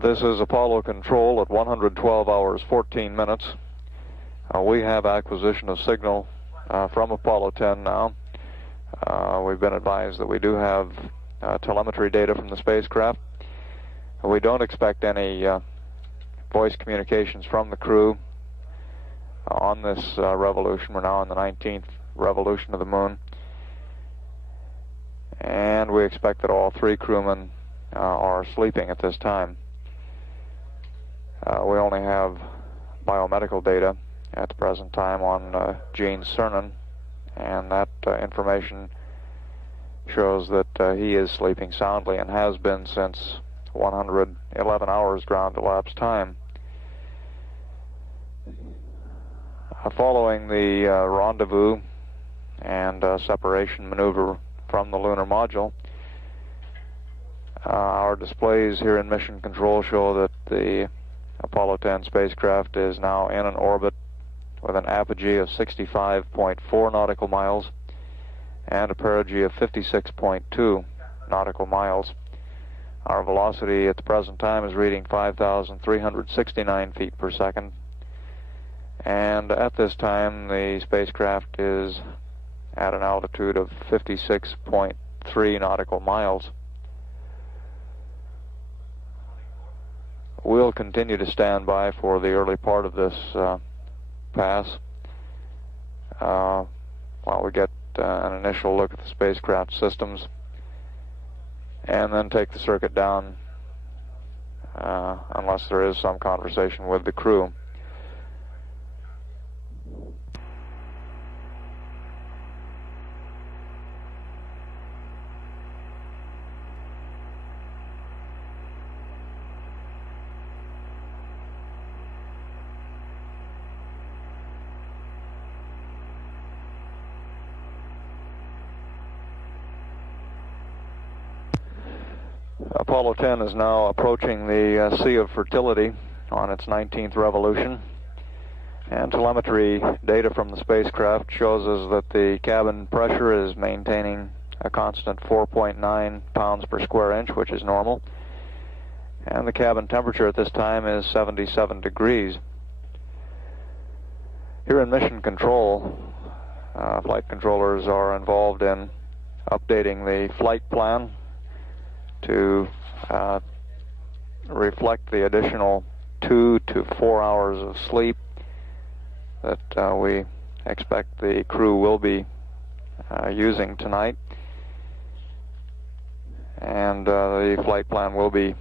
This is Apollo Control at 112 hours 14 minutes. We have acquisition of signal from Apollo 10 now. We've been advised that we do have telemetry data from the spacecraft. We don't expect any voice communications from the crew on this revolution. We're now on the 19th revolution of the moon. And we expect that all three crewmen are sleeping at this time. We only have biomedical data at the present time on Gene Cernan, and that information shows that he is sleeping soundly and has been since 111 hours ground elapsed time. Following the rendezvous and separation maneuver from the lunar module, our displays here in Mission Control show that the Apollo 10 spacecraft is now in an orbit with an apogee of 65.4 nautical miles and a perigee of 56.2 nautical miles. Our velocity at the present time is reading 5,369 feet per second, and at this time the spacecraft is at an altitude of 56.3 nautical miles. We'll continue to stand by for the early part of this pass while we get an initial look at the spacecraft systems, and then take the circuit down unless there is some conversation with the crew. Apollo 10 is now approaching the Sea of Fertility on its 19th revolution, and telemetry data from the spacecraft shows us that the cabin pressure is maintaining a constant 4.9 pounds per square inch, which is normal, and the cabin temperature at this time is 77 degrees. Here in Mission Control, flight controllers are involved in updating the flight plan to reflect the additional 2 to 4 hours of sleep that we expect the crew will be using tonight. And the flight plan will be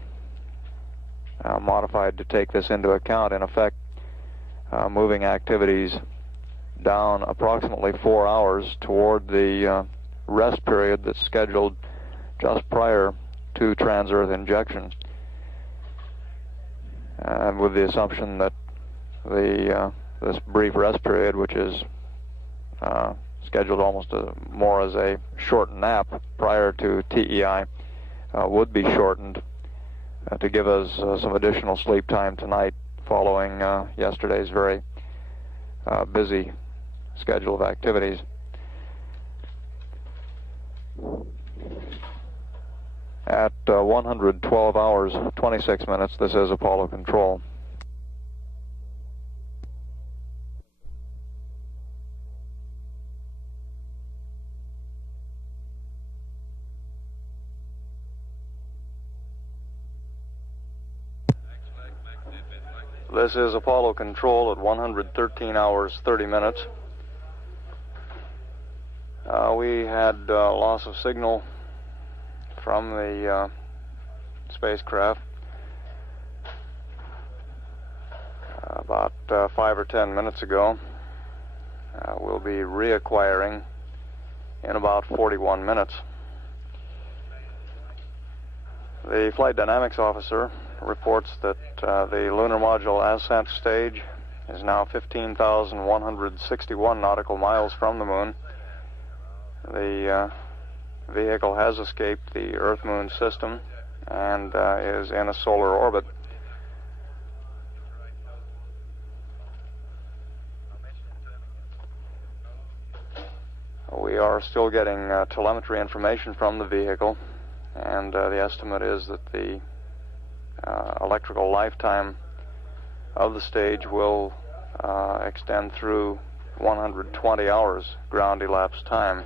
modified to take this into account. In effect, moving activities down approximately 4 hours toward the rest period that's scheduled just prior to trans-Earth injection, and with the assumption that this brief rest period, which is scheduled almost more as a short nap prior to TEI, would be shortened to give us some additional sleep time tonight following yesterday's very busy schedule of activities. At 112 hours 26 minutes, this is Apollo Control. This is Apollo Control at 113 hours 30 minutes. We had loss of signal from the spacecraft about 5 or 10 minutes ago. We'll be reacquiring in about 41 minutes. The flight dynamics officer reports that the lunar module ascent stage is now 15,161 nautical miles from the moon. The vehicle has escaped the Earth-Moon system and is in a solar orbit. We are still getting telemetry information from the vehicle, and the estimate is that the electrical lifetime of the stage will extend through 120 hours ground elapsed time.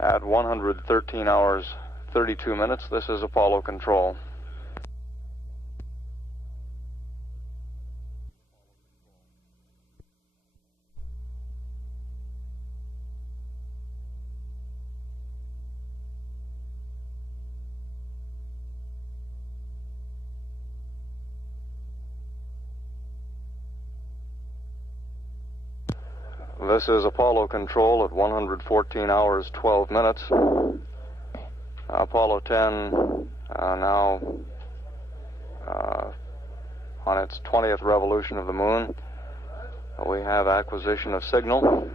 At 113 hours 32 minutes, this is Apollo Control. This is Apollo Control at 114 hours 12 minutes. Apollo 10 now on its 20th revolution of the moon. We have acquisition of signal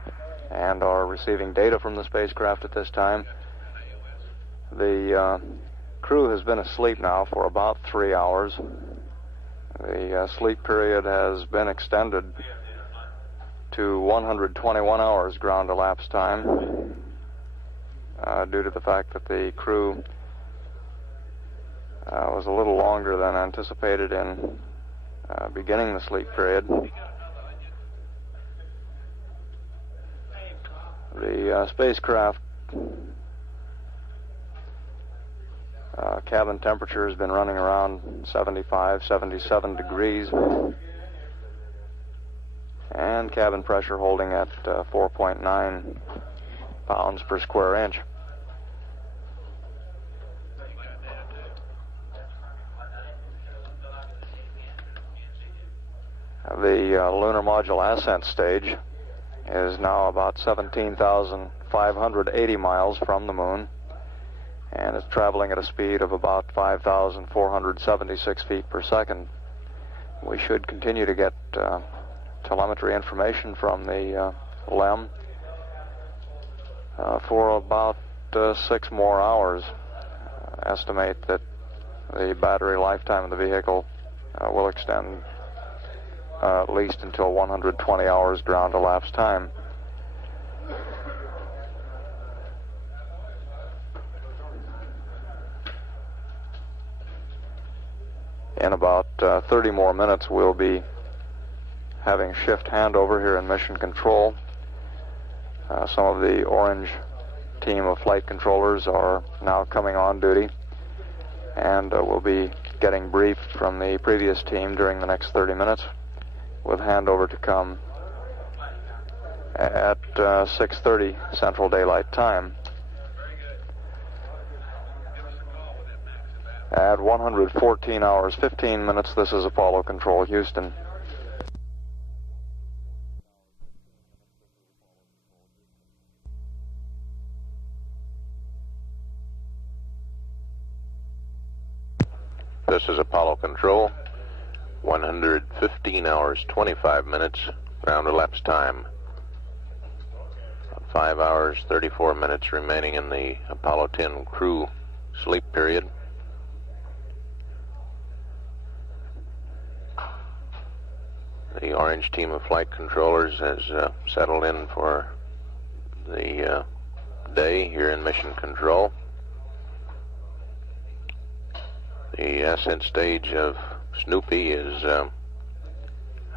and are receiving data from the spacecraft at this time. The crew has been asleep now for about 3 hours. The sleep period has been extended to 121 hours ground elapsed time due to the fact that the crew was a little longer than anticipated in beginning the sleep period. The spacecraft cabin temperature has been running around 75, 77 degrees. And cabin pressure holding at 4.9 pounds per square inch. The lunar module ascent stage is now about 17,580 miles from the moon, and is traveling at a speed of about 5,476 feet per second. We should continue to get telemetry information from the LEM for about 6 more hours. Estimate that the battery lifetime of the vehicle will extend at least until 120 hours ground elapsed time. In about 30 more minutes, we'll be having shift handover here in Mission Control. Some of the orange team of flight controllers are now coming on duty, and we'll be getting briefed from the previous team during the next 30 minutes, with handover to come at 6:30 Central Daylight Time. At 114 hours 15 minutes, this is Apollo Control, Houston. This is Apollo Control, 115 hours 25 minutes ground elapsed time. 5 hours 34 minutes remaining in the Apollo 10 crew sleep period. The orange team of flight controllers has settled in for the day here in Mission Control. The ascent stage of Snoopy is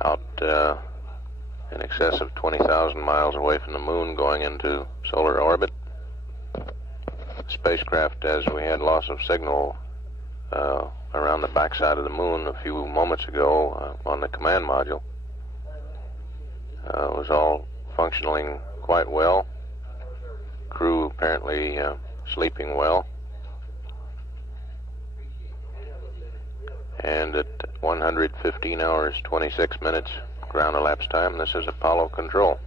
out in excess of 20,000 miles away from the moon, going into solar orbit. Spacecraft, as we had loss of signal around the backside of the moon a few moments ago on the command module, was all functioning quite well. Crew apparently sleeping well. And at 115 hours 26 minutes ground elapsed time, this is Apollo Control.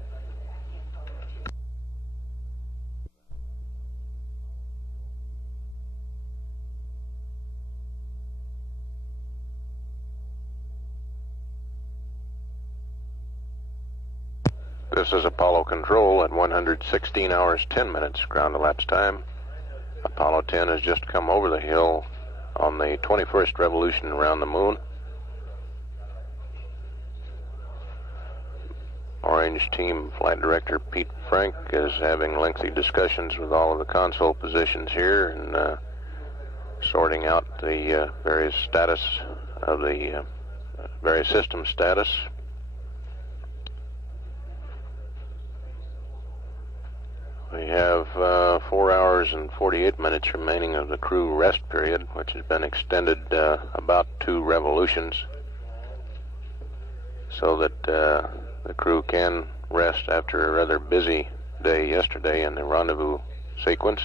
This is Apollo Control at 116 hours 10 minutes ground elapsed time. Apollo 10 has just come over the hill on the 21st revolution around the moon. Orange team flight director Pete Frank is having lengthy discussions with all of the console positions here, and sorting out the various status of the various system status. We have 4 hours and 48 minutes remaining of the crew rest period, which has been extended about 2 revolutions, so that the crew can rest after a rather busy day yesterday in the rendezvous sequence.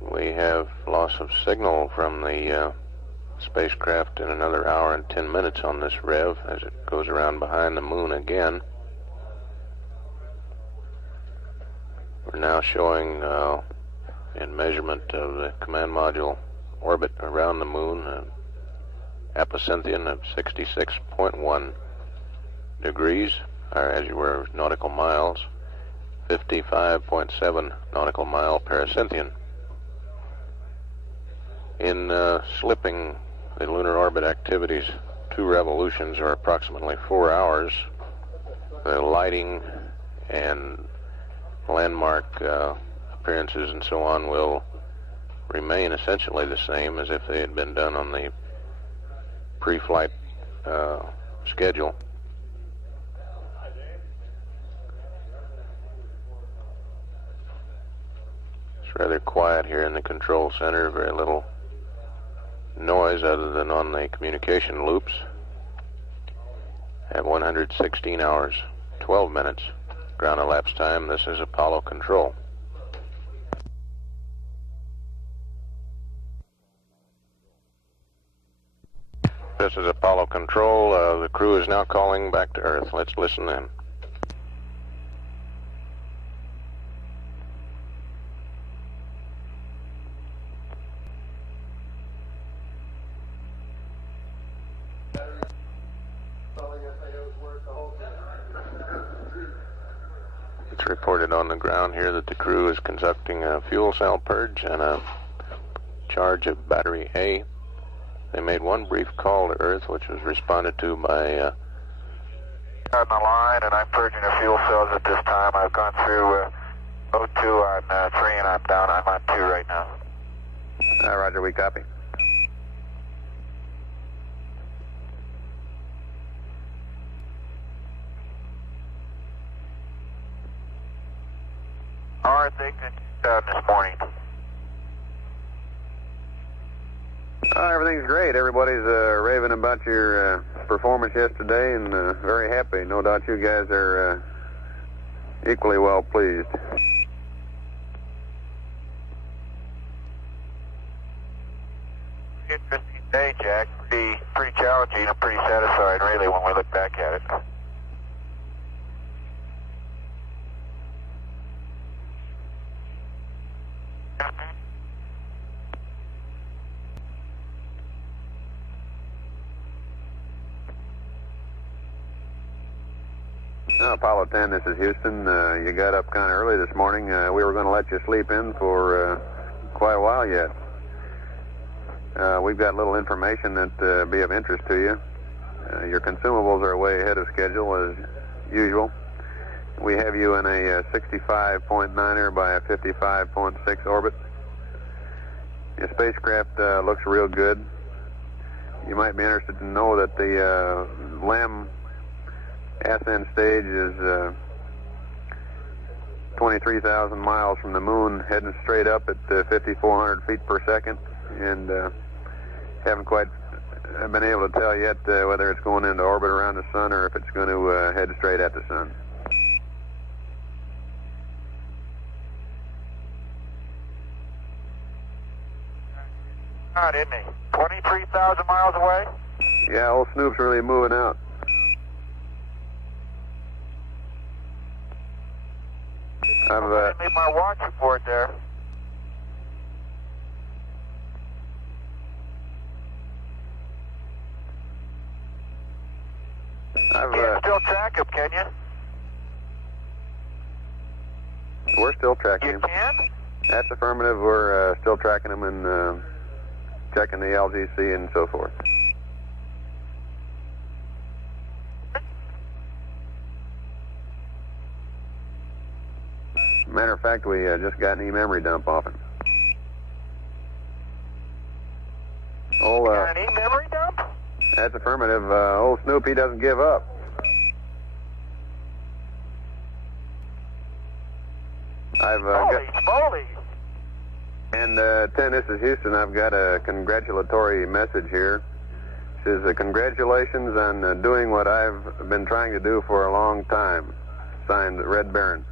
We have loss of signal from the spacecraft in another hour and 10 minutes on this rev as it goes around behind the moon again. We're now showing in measurement of the command module orbit around the moon an apocynthion of 66.1 degrees, or as you were nautical miles, 55.7 nautical mile pericynthion. In slipping the lunar orbit activities 2 revolutions, or approximately 4 hours, the lighting and landmark appearances and so on will remain essentially the same as if they had been done on the pre-flight schedule. It's rather quiet here in the control center, very little noise other than on the communication loops. At 116 hours, 12 minutes ground elapsed time, this is Apollo Control. This is Apollo Control. The crew is now calling back to Earth. Let's listen in. It's reported on the ground here that the crew is conducting a fuel cell purge and a charge of battery A. They made one brief call to Earth, which was responded to by on the line, and I'm purging the fuel cells at this time. I've gone through O2 on 3, and I'm on 2 right now. Roger, we copy. How are things this morning? Everything's great. Everybody's raving about your performance yesterday and very happy. No doubt you guys are equally well pleased. Interesting day, Jack. Pretty challenging and pretty satisfying, really, when we look back at it. Apollo 10, this is Houston. You got up kind of early this morning. We were going to let you sleep in for quite a while yet. We've got a little information that be of interest to you. Your consumables are way ahead of schedule as usual. We have you in a 65.9er by a 55.6 orbit. Your spacecraft looks real good. You might be interested to know that the LEM ascent stage is 23,000 miles from the moon, heading straight up at 5,400 feet per second, and haven't quite been able to tell yet whether it's going into orbit around the sun or if it's going to head straight at the sun. Not, isn't he? 23,000 miles away? Yeah, old Snoop's really moving out. I made my watch report there. You can still track him, can you? We're still tracking You him. can? That's affirmative. We're still tracking him and checking the LGC and so forth. Matter of fact, we just got an e-memory dump off it. Got an e-memory dump? That's affirmative. Old Snoopy doesn't give up. Holy smoly! And 10, this is Houston. I've got a congratulatory message here. It says, congratulations on doing what I've been trying to do for a long time. Signed, Red Baron.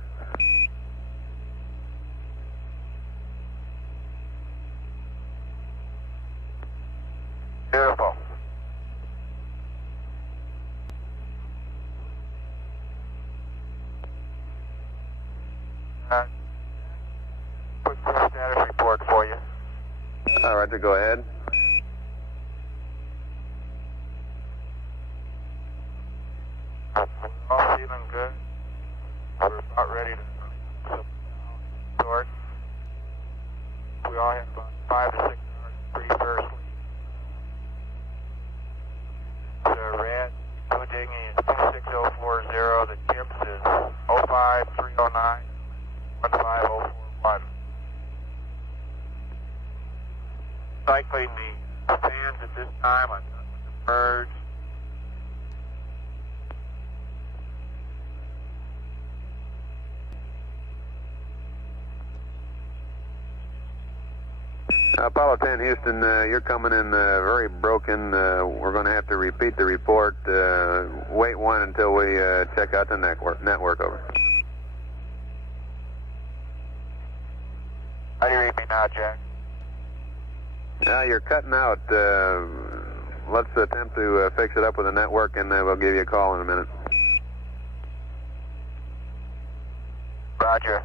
Beautiful. Quick status report for you. All right, go ahead. We're all feeling good. We're about ready to start. We all have about 5 to 6 hours pre-fair sleep. The red blue dinghy is 26040. The Tips is 05309 15041. Cycling the fans at this time. I'm done with the purge. Apollo 10, Houston, you're coming in very broken. We're going to have to repeat the report. Wait one until we check out the network, over. How do you read me now, Jack? You're cutting out. Let's attempt to fix it up with the network, and we'll give you a call in a minute. Roger.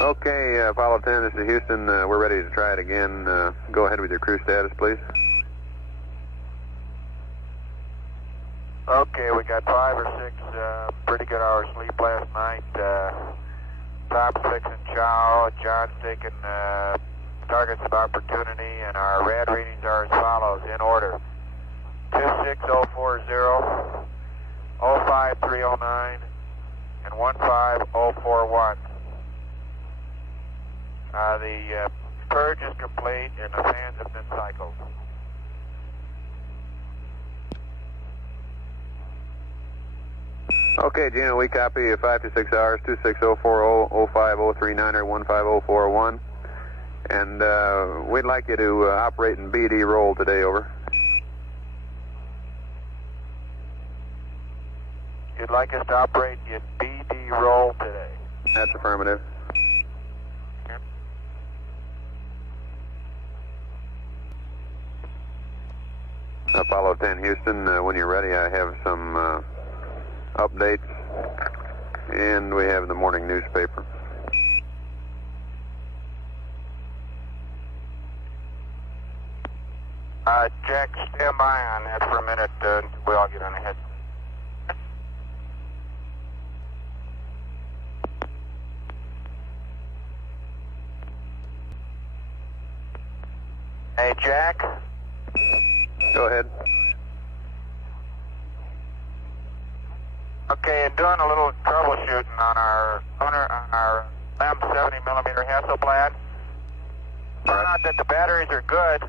Okay, Apollo 10, this is Houston. We're ready to try it again. Go ahead with your crew status, please. Okay, we got 5 or 6 pretty good hours sleep last night. Tom's fixing chow. John's taking targets of opportunity, and our rad readings are as follows in order: 26040, 05309, and 15041. The purge is complete, and the fans have been cycled. Okay, Gino, we copy 5 to 6 hours, 26040, 05039 or 15041. And we'd like you to operate in BD roll today, over. You'd like us to operate in BD roll today? That's affirmative. Apollo 10, Houston, when you're ready, I have some updates, and we have the morning newspaper. Jack, stand by on that for a minute until we all get on ahead. Hey, Jack? Go ahead. Okay, and doing a little troubleshooting on our LEM 70mm Hasselblad. Found out that the batteries are good,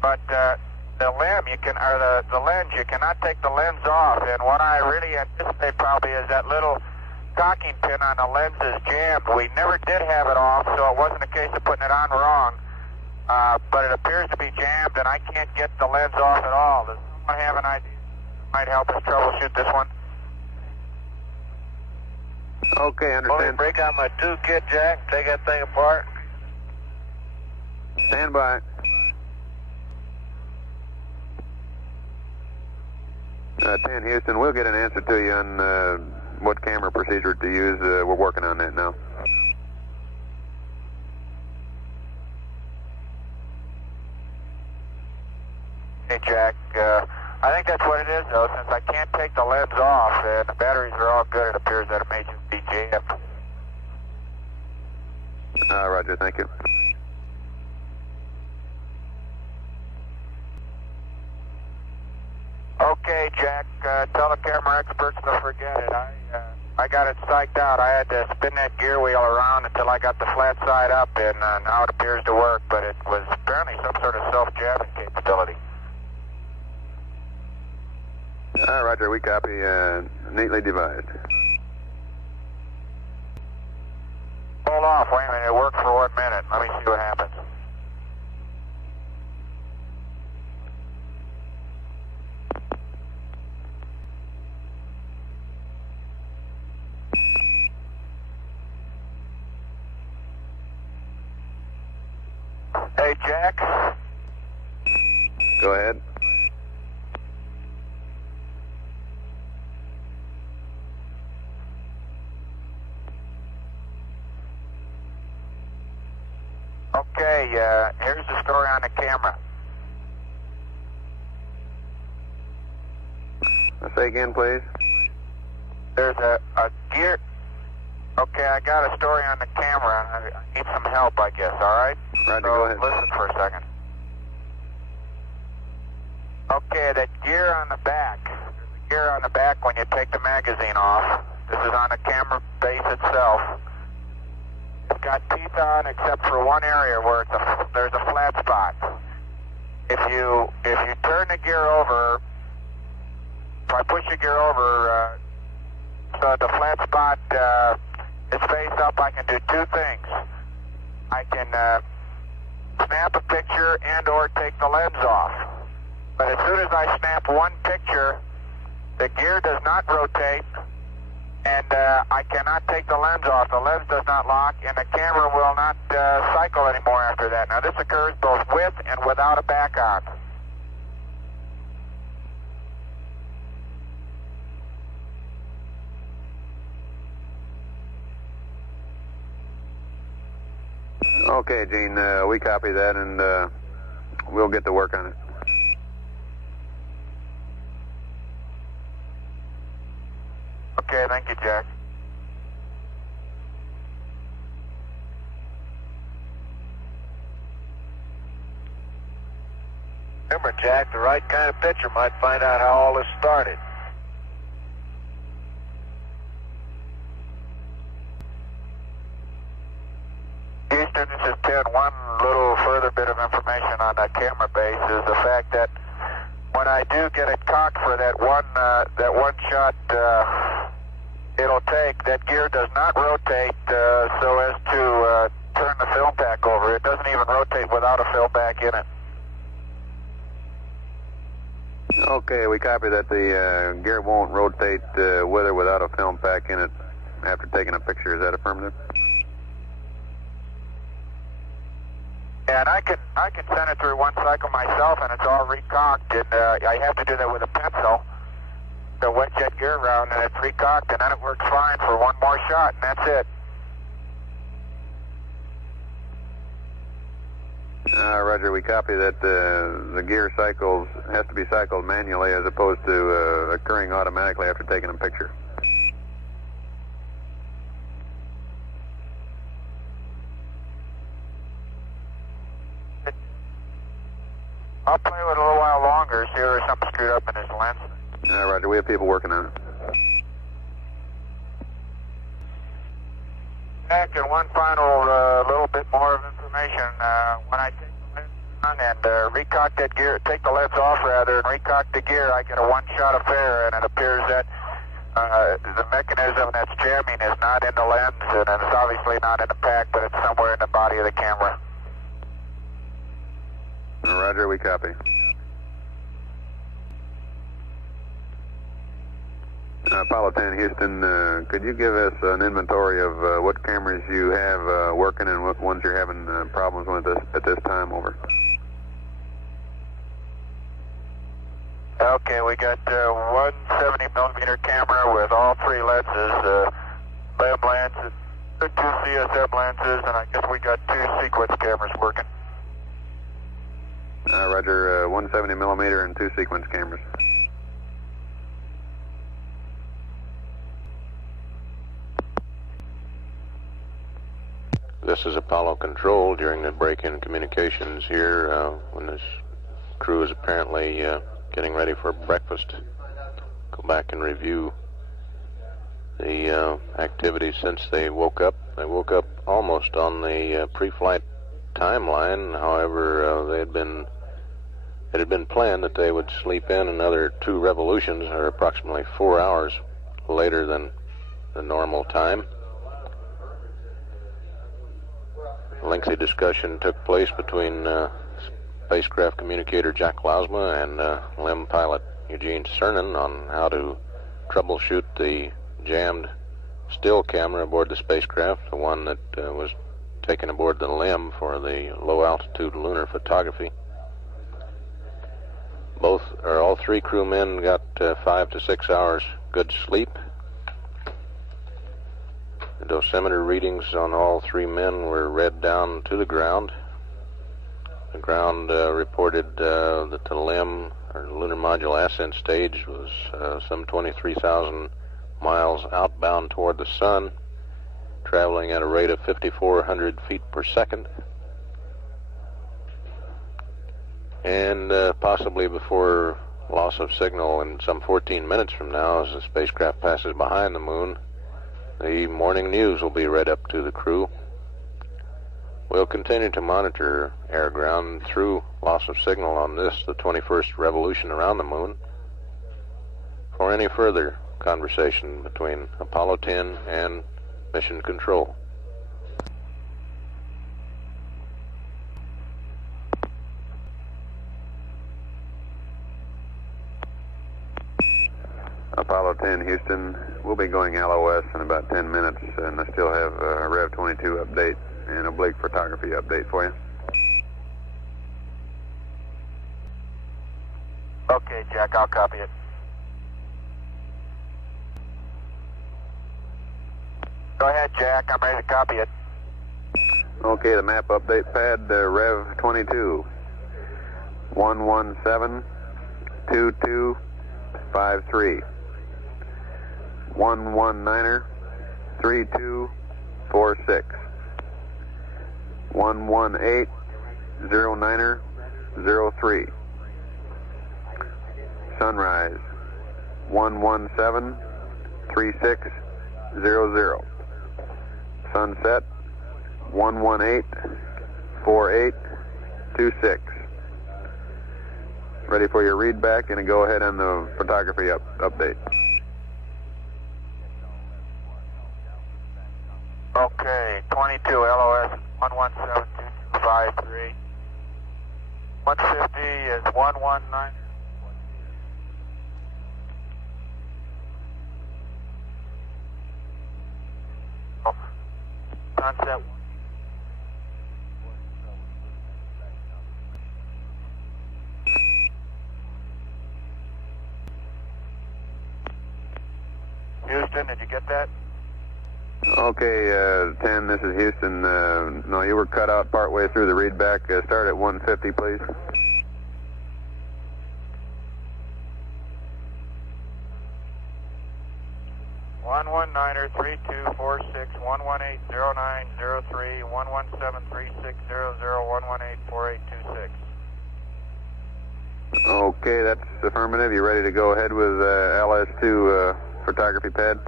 but the LEM the lens, you cannot take the lens off. And what I really anticipate probably is that little cocking pin on the lens is jammed. We never did have it off, so it wasn't a case of putting it on wrong. But it appears to be jammed, and I can't get the lens off at all. Does someone have an idea that might help us troubleshoot this one? Okay, understand. Break out my tool kit, Jack. Take that thing apart. Stand by. Ten, Houston, we'll get an answer to you on what camera procedure to use. We're working on that now. Hey, Jack, I think that's what it is, though. Since I can't take the lens off and the batteries are all good, it appears that it may just be jammed. Roger, thank you. Okay. Okay, Jack, tell the camera experts to forget it. I got it psyched out. I had to spin that gear wheel around until I got the flat side up, and now it appears to work, but it was apparently some sort of self-jamming capability. Roger, we copy. Neatly devised. Hold off. Wait a minute. It worked for 1 minute. Let me see what happens. Hey, Jack. Go ahead. Okay, here's the story on the camera. Say again, please. There's a gear. Okay, I got a story on the camera. I need some help, I guess, all right? Roger, So go ahead. listen for a second. Okay, that gear on the back. There's a gear on the back when you take the magazine off. This is on the camera base itself. It's got teeth on except for one area where there's a flat spot. If you turn the gear over, if I push the gear over so the flat spot is faced up, I can do two things. I can snap a picture and or take the lens off. But as soon as I snap one picture, the gear does not rotate, and I cannot take the lens off. The lens does not lock, and the camera will not cycle anymore after that. Now, this occurs both with and without a back on. Okay, Gene, we copy that, and we'll get to work on it. Okay, thank you, Jack. Remember, Jack, the right kind of picture might find out how all this started. Houston, this is Ted. One little further bit of information on that camera base is the fact that when I do get it cocked for that one shot it'll take, that gear does not rotate so as to turn the film pack over. It doesn't even rotate without a film pack in it. Okay, we copy that the gear won't rotate with or without a film pack in it after taking a picture. Is that affirmative? And I can send it through one cycle myself, and it's all recocked, and I have to do that with a pencil to wet jet gear around, and it's recocked, and then it works fine for one more shot, and that's it. Roger, we copy that the gear cycles has to be cycled manually as opposed to occurring automatically after taking a picture. I'll play with it a little while longer, see if there's something screwed up in his lens. Roger, we have people working on it. Jack, and one final little bit more of information. When I take the lens on and recock that gear, take the lens off rather, and recock the gear, I get a one-shot affair, and it appears that the mechanism that's jamming is not in the lens, and it's obviously not in the pack, but it's somewhere in the body of the camera. Roger, we copy. Apollo 10, Houston, could you give us an inventory of what cameras you have working and what ones you're having problems with at this time? Over. Okay, we got one 70mm camera with all three lenses, LEM lenses, two CSM lenses, and I guess we got two sequence cameras working. Roger, 170mm and two sequence cameras. This is Apollo Control during the break-in communications here when this crew is apparently getting ready for breakfast. go back and review the activities since they woke up. They woke up almost on the pre-flight timeline. However, it had been planned that they would sleep in another 2 revolutions, or approximately 4 hours later than the normal time. A lengthy discussion took place between spacecraft communicator Jack Lausma and LEM pilot Eugene Cernan on how to troubleshoot the jammed still camera aboard the spacecraft, the one that was taken aboard the LEM for the low-altitude lunar photography. All 3 crewmen got 5 to 6 hours good sleep. The dosimeter readings on all 3 men were read down to the ground. The ground reported that the LEM, or Lunar Module Ascent Stage, was some 23,000 miles outbound toward the sun, traveling at a rate of 5,400 feet per second. And possibly before loss of signal in some 14 minutes from now, as the spacecraft passes behind the moon, the morning news will be read up to the crew. We'll continue to monitor air-ground through loss of signal on this, the 21st revolution around the moon, for any further conversation between Apollo 10 and Mission Control. Apollo 10, Houston. We'll be going LOS in about 10 minutes, and I still have a Rev 22 update and oblique photography update for you. Okay, Jack, I'll copy it. Go ahead, Jack. I'm ready to copy it. Okay, the map update pad, Rev 22. 117-2253. 119er 3246. 118-09er 03. Sunrise 117-3600. Sunset 118-4826. Ready for your read back and a go ahead on the photography update. Okay, 22 LOS 117-2253. 150 is 119. Sunset. Houston, did you get that? Okay, 10, this is Houston. No, you were cut out partway through the read back. Start at 150, please. One 3246 118-0903 117-3600 118-4826. Okay, that's affirmative. You ready to go ahead with LS2 photography pad?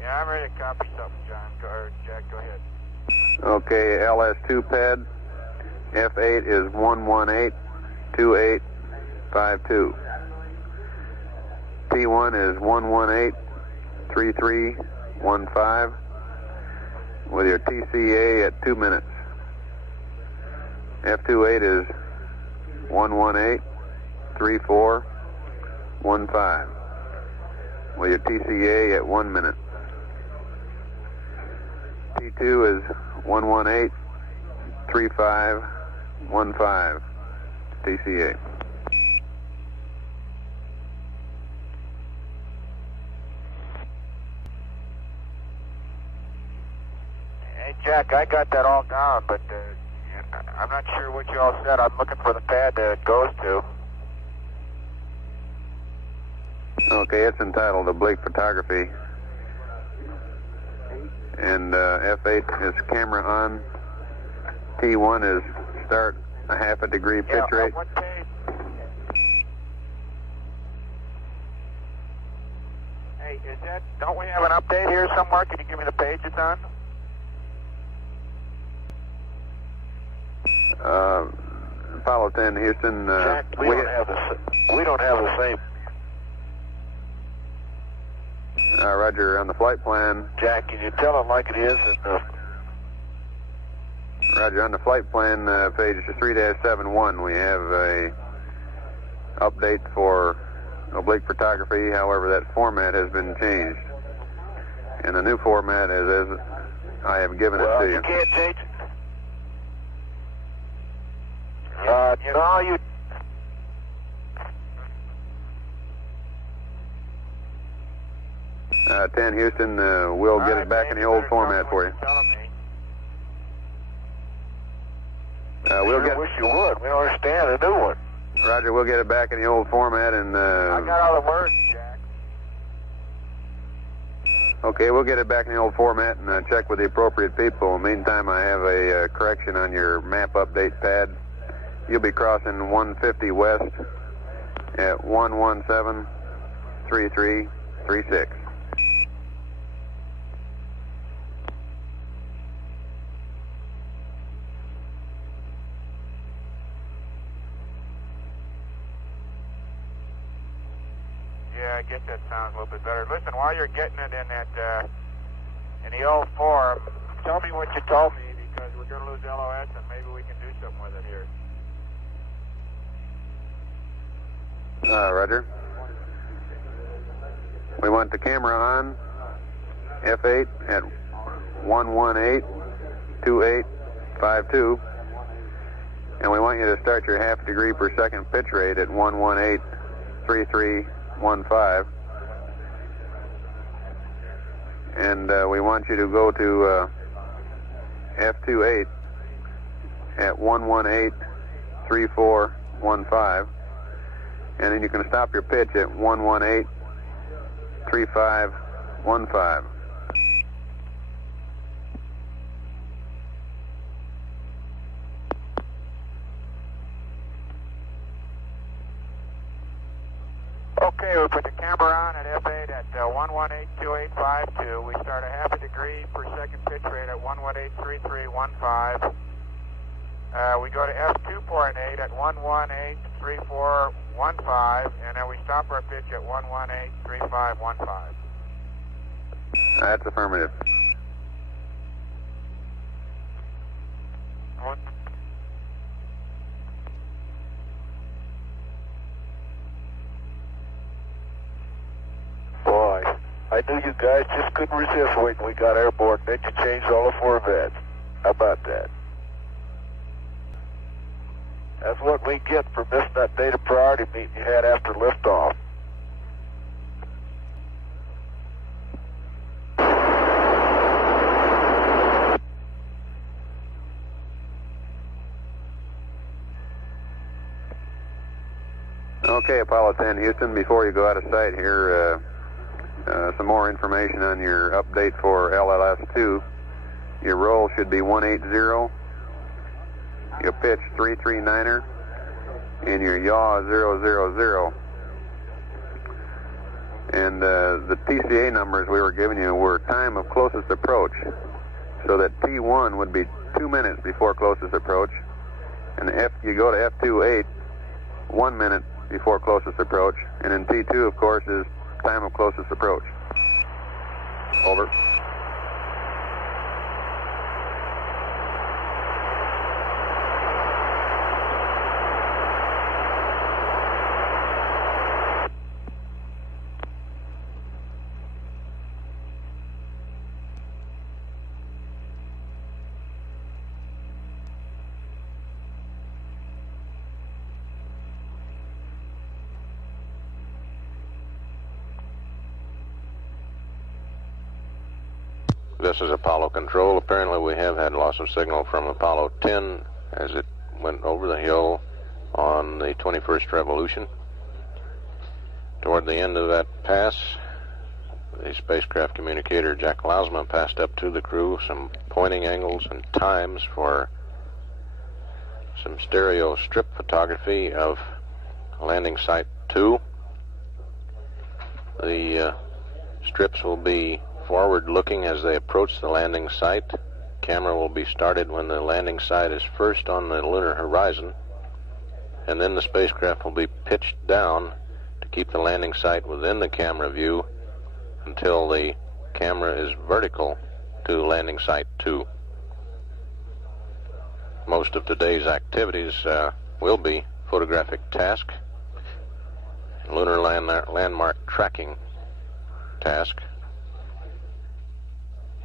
Yeah, I'm ready to copy something, John. Jack, go ahead. Okay, LS2 pad. F8 is 118-2852. T1 is 118-3315 with your TCA at 2 minutes. F28 is 118-3415 with your TCA at 1 minute. T2 is 118-3515 TCA. Hey, Jack, I got that all down, but I'm not sure what you all said. I'm looking for the pad that it goes to. Okay, it's entitled Oblique Photography. And F8 is camera on. T1 is start a half a degree pitch rate. What page? Hey, don't we have an update here somewhere? Can you give me the page it's on? Apollo 10, Houston. Jack, we don't have the same. Roger, on the flight plan. Jack, can you tell it like it is? Roger, on the flight plan, page 3-71, we have a update for oblique photography. However, that format has been changed. And the new format is as I have given it to you. You can't change it. You know how you... 10 Houston, we'll get it back in the old format for you. We'll wish you would. We don't understand a new one. Roger, we'll get it back in the old format and... I got all the words, Jack. Okay, we'll get it back in the old format and check with the appropriate people. In the meantime, I have a correction on your map update pad. You'll be crossing 150 west at 1173336. Yeah, I guess that sounds a little bit better. Listen, while you're getting it in that in the old form, tell me what you told me, because we're going to lose LOS and maybe we can do something with it here. Roger. We want the camera on F8 at 1182852, and we want you to start your half degree per second pitch rate at 1183315, and we want you to go to F28 at 1183415. And then you can stop your pitch at 1183515. Okay, we put the camera on at F8 at 1182852. We start a half a degree per second pitch rate at 1183315. We go to F2.8 at 1183415, and then we stop our pitch at 1183515. That's affirmative. Boy, I knew you guys just couldn't resist waiting till we got airborne. Then you changed all the four events. How about that? That's what we get for missing that data priority meeting you had after liftoff. Okay, Apollo 10 Houston, before you go out of sight here, some more information on your update for LLS2. Your roll should be 180. Your pitch 339er, and your yaw 000. And the TCA numbers we were giving you were time of closest approach, so that T1 would be 2 minutes before closest approach, and you go to F28 1 minute before closest approach, and then T2, of course, is time of closest approach. Over. This is Apollo Control. Apparently we have had loss of signal from Apollo 10 as it went over the hill on the 21st revolution. Toward the end of that pass, the spacecraft communicator Jack Lausma passed up to the crew some pointing angles and times for some stereo strip photography of landing site 2. The strips will be forward-looking as they approach the landing site. Camera will be started when the landing site is first on the lunar horizon, and then the spacecraft will be pitched down to keep the landing site within the camera view until the camera is vertical to landing site 2. Most of today's activities will be photographic task, lunar landmark tracking task.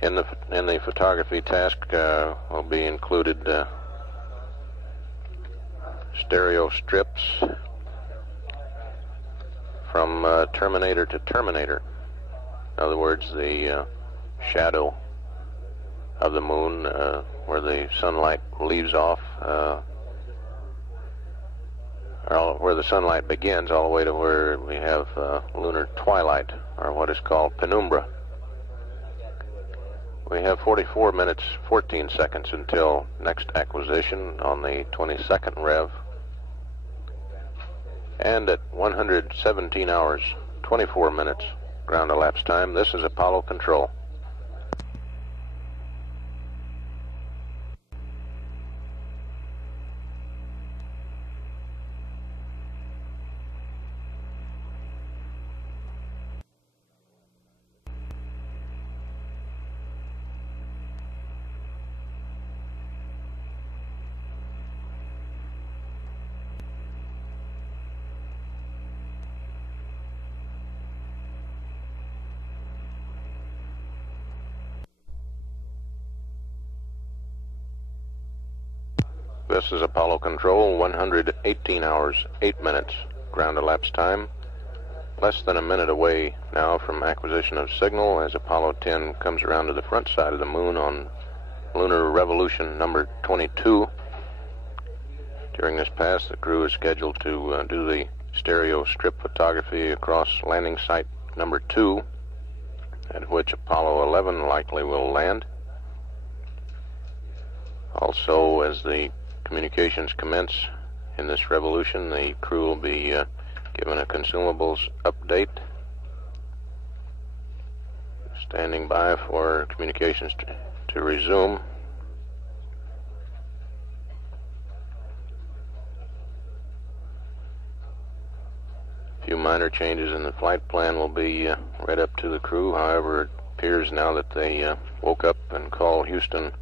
In the photography task will be included stereo strips from terminator to terminator. In other words, the shadow of the moon where the sunlight leaves off, or where the sunlight begins, all the way to where we have lunar twilight, or what is called penumbra. We have 44 minutes, 14 seconds until next acquisition on the 22nd Rev. And at 117 hours, 24 minutes ground elapsed time, this is Apollo Control. This is Apollo Control, 118 hours, 8 minutes ground elapsed time. Less than a minute away now from acquisition of signal as Apollo 10 comes around to the front side of the moon on lunar revolution number 22. During this pass, the crew is scheduled to do the stereo strip photography across landing site number 2, at which Apollo 11 likely will land. Also, as the communications commence in this revolution, the crew will be given a consumables update. Standing by for communications to resume. A few minor changes in the flight plan will be read up to the crew. However, it appears now that they woke up and called Houston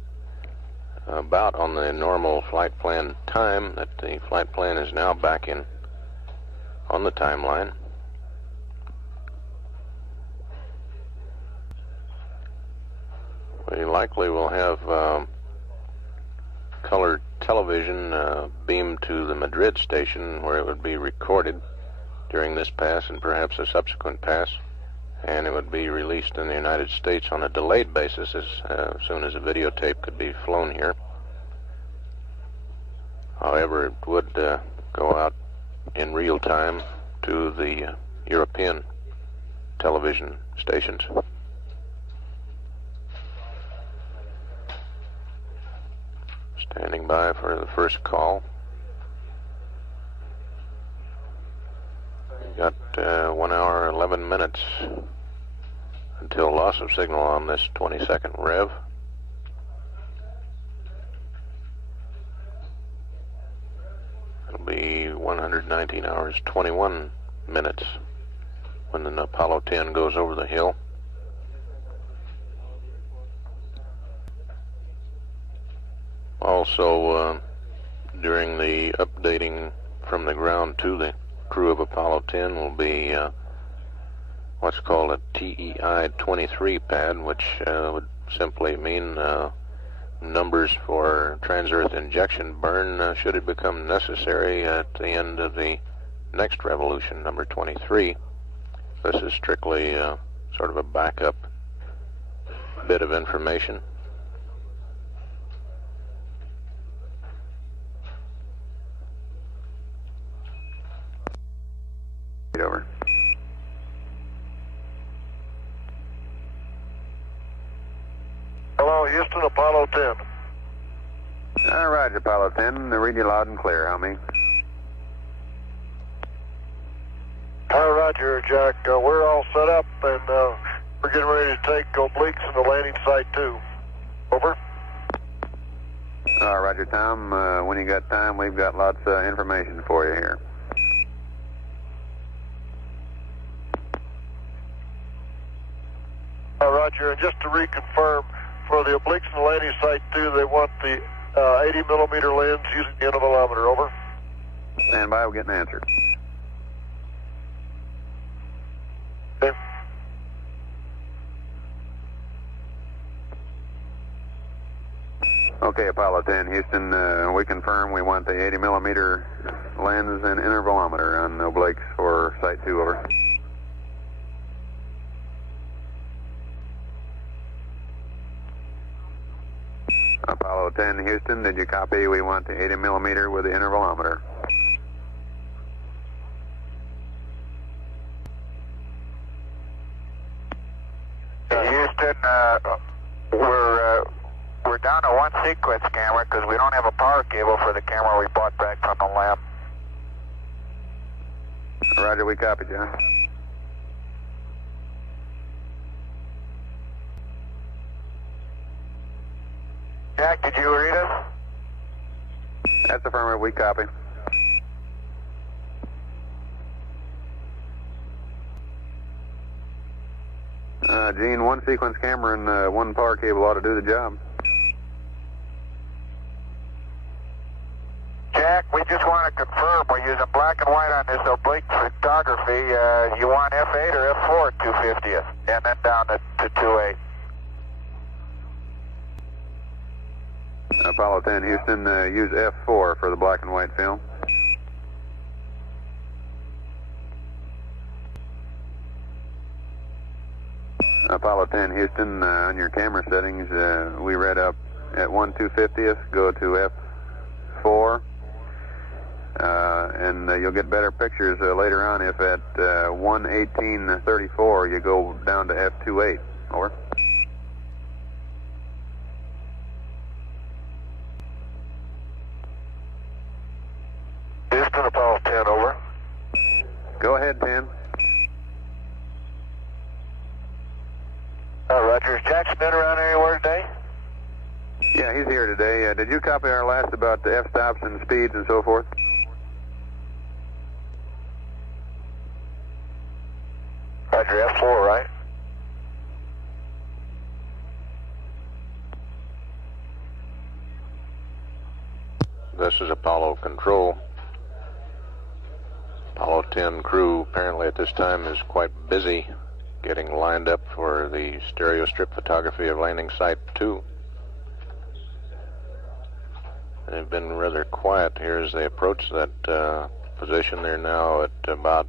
about on the normal flight plan time, that the flight plan is now back in on the timeline. We likely will have color television beamed to the Madrid station where it would be recorded during this pass and perhaps a subsequent pass, and it would be released in the United States on a delayed basis as soon as a videotape could be flown here. However, it would go out in real time to the European television stations. Standing by for the first call. We've got 1 hour, 11 minutes until loss of signal on this 22nd Rev. It'll be 119 hours, 21 minutes when the Apollo 10 goes over the hill. Also, during the updating from the ground to the crew of Apollo 10 will be what's called a TEI-23 pad, which would simply mean numbers for trans-Earth injection burn should it become necessary at the end of the next revolution, number 23. This is strictly sort of a backup bit of information. Over. Hello, Houston, Apollo 10. Roger, Apollo 10. They read you loud and clear. How many? Roger, Jack. We're all set up, and We're getting ready to take obliques in the landing site 2. Over. Roger, Tom. When you got time, we've got lots of information for you here. Roger, and just to reconfirm, for the obliques in the landing site 2, they want the 80 millimeter lens using the intervalometer. Over. Stand by, we'll get an answer. Okay. Okay, Apollo 10, Houston, we confirm we want the 80 millimeter lens and intervalometer on obliques for Site 2, over. Apollo 10, Houston, did you copy? We want the 80 millimeter with the intervalometer. Houston, we're down to one sequence camera because we don't have a power cable for the camera we bought back from the lab. Roger, we copy, John. Jack, did you read us? That's affirmative, we copy. Gene, one sequence camera and one power cable ought to do the job. Jack, we just want to confirm we're using black and white on this oblique photography. You want F8 or F4 at 250th, and then down to 2.8. Apollo 10, Houston, use F4 for the black and white film. Apollo 10, Houston, on your camera settings, we read up at 1/250th, go to F4, and you'll get better pictures later on if at 1/1834 you go down to F28. Over. Houston, Apollo 10, over. Go ahead, 10. Roger, is Jack Smith around anywhere today? Yeah, he's here today. Did you copy our last about the f-stops and speeds and so forth? Roger, F4, right? This is Apollo Control. Apollo 10 crew apparently at this time is quite busy getting lined up for the stereo strip photography of landing site 2. They've been rather quiet here as they approach that position. They're now at about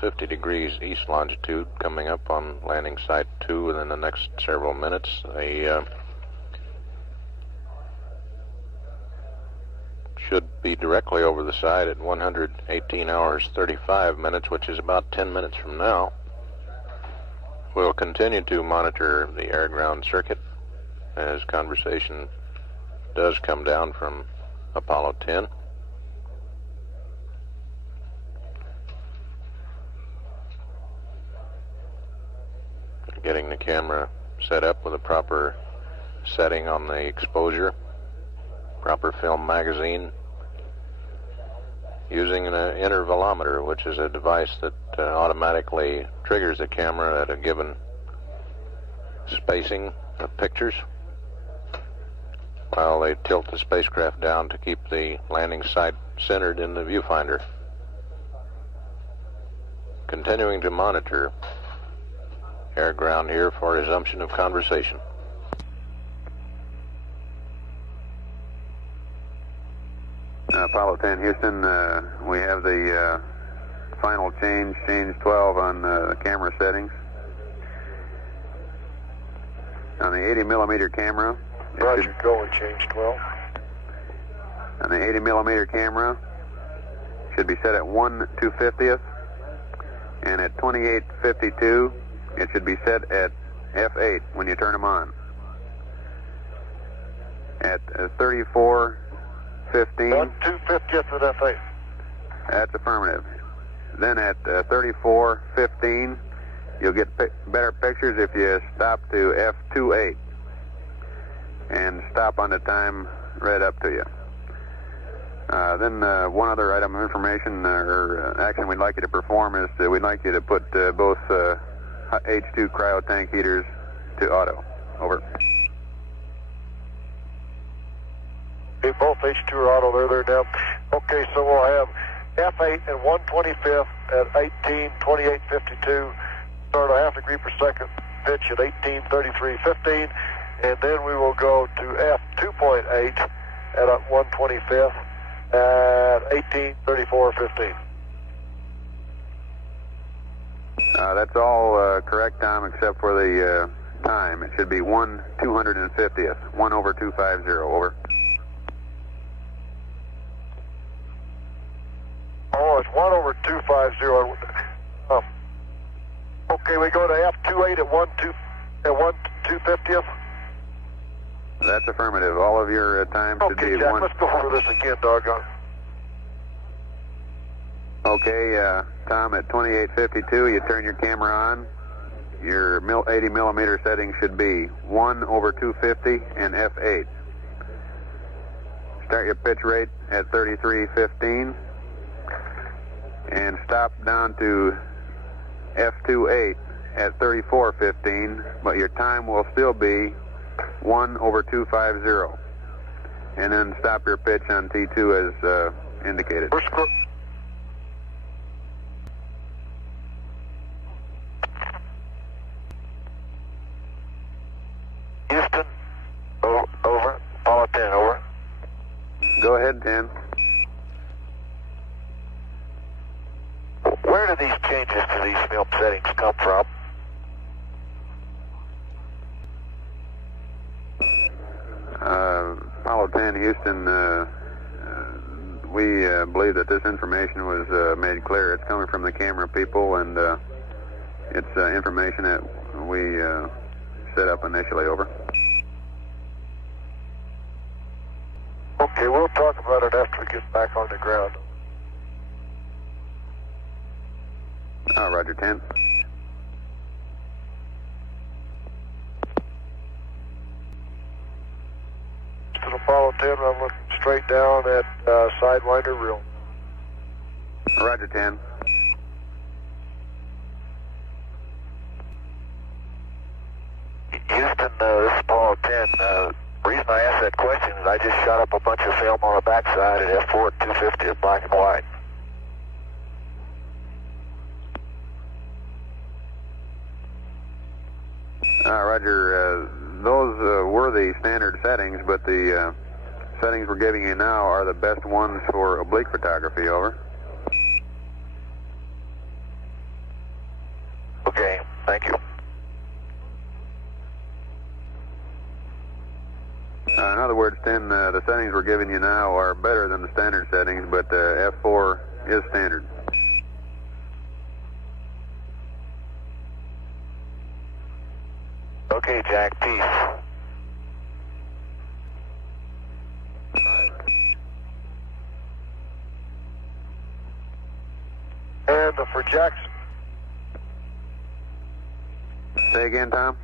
50 degrees east longitude, coming up on landing site 2 within the next several minutes. They should be directly over the side at 118 hours 35 minutes, which is about 10 minutes from now. We'll continue to monitor the air-ground circuit as conversation does come down from Apollo 10. Getting the camera set up with a proper setting on the exposure, proper film magazine, using an intervalometer, which is a device that automatically triggers the camera at a given spacing of pictures while they tilt the spacecraft down to keep the landing site centered in the viewfinder. Continuing to monitor air-ground here for resumption of conversation. Apollo 10, Houston, we have the final change 12 on the camera settings. On the 80 millimeter camera. Roger, go and change 12. On the 80 millimeter camera, should be set at 1/250th, and at 2852, it should be set at F8 when you turn them on. At 3415. 1/250th at F8. That's affirmative. Then at 3415, You'll get better pictures if you stop to F28 and stop on the time right up to you. Then one other item of information or action we'd like you to perform is that we'd like you to put both H2 cryo tank heaters to auto. Over. Okay, both H2 are auto. They're there now. Okay, so we'll have F8 and 1/25 at 18:28:52. Start a half degree per second pitch at 18:33:15, and then we will go to F2.8 at 1/25 at 18:34:15. That's all correct, Tom, except for the time. It should be 1/250th, 1/250. Over. Oh, it's 1/250. Okay, we go to F28 at 1/250th. That's affirmative. All of your time should Okay, be Jack, one. let's go over this again, doggone. Okay, Tom, at 28:52, you turn your camera on. Your 80 millimeter setting should be 1/250 and F8. Start your pitch rate at 33:15 and stop down to F28 at 34:15, but your time will still be 1/250. And then stop your pitch on T2 as indicated. Houston, over. Apollo 10, over. Go ahead, 10. Where do these changes to these film settings come from? Apollo 10, Houston, we believe that this information was made clear. It's coming from the camera people, and it's information that we set up initially. Over. Okay, we'll talk about it after we get back on the ground. Roger, 10. To Apollo 10, I'm looking straight down at Sidewinder reel. Roger, 10. Houston, this is Apollo 10. The reason I asked that question is I just shot up a bunch of film on the backside at F4 at 250 at black and white. Roger, those were the standard settings, but the settings we're giving you now are the best ones for oblique photography. Over. Okay, thank you. In other words, 10, the settings we're giving you now are better than the standard settings, but F4 is standard. Okay, Jack, peace. And for Jackson. Say again, Tom?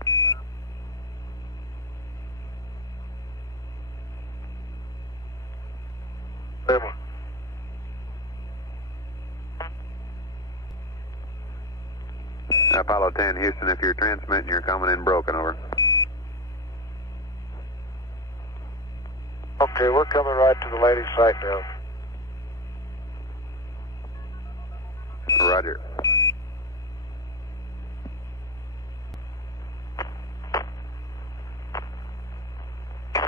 Apollo 10, Houston, if you're transmitting, you're coming in broken. Over. Okay, we're coming right to the landing site now. Roger.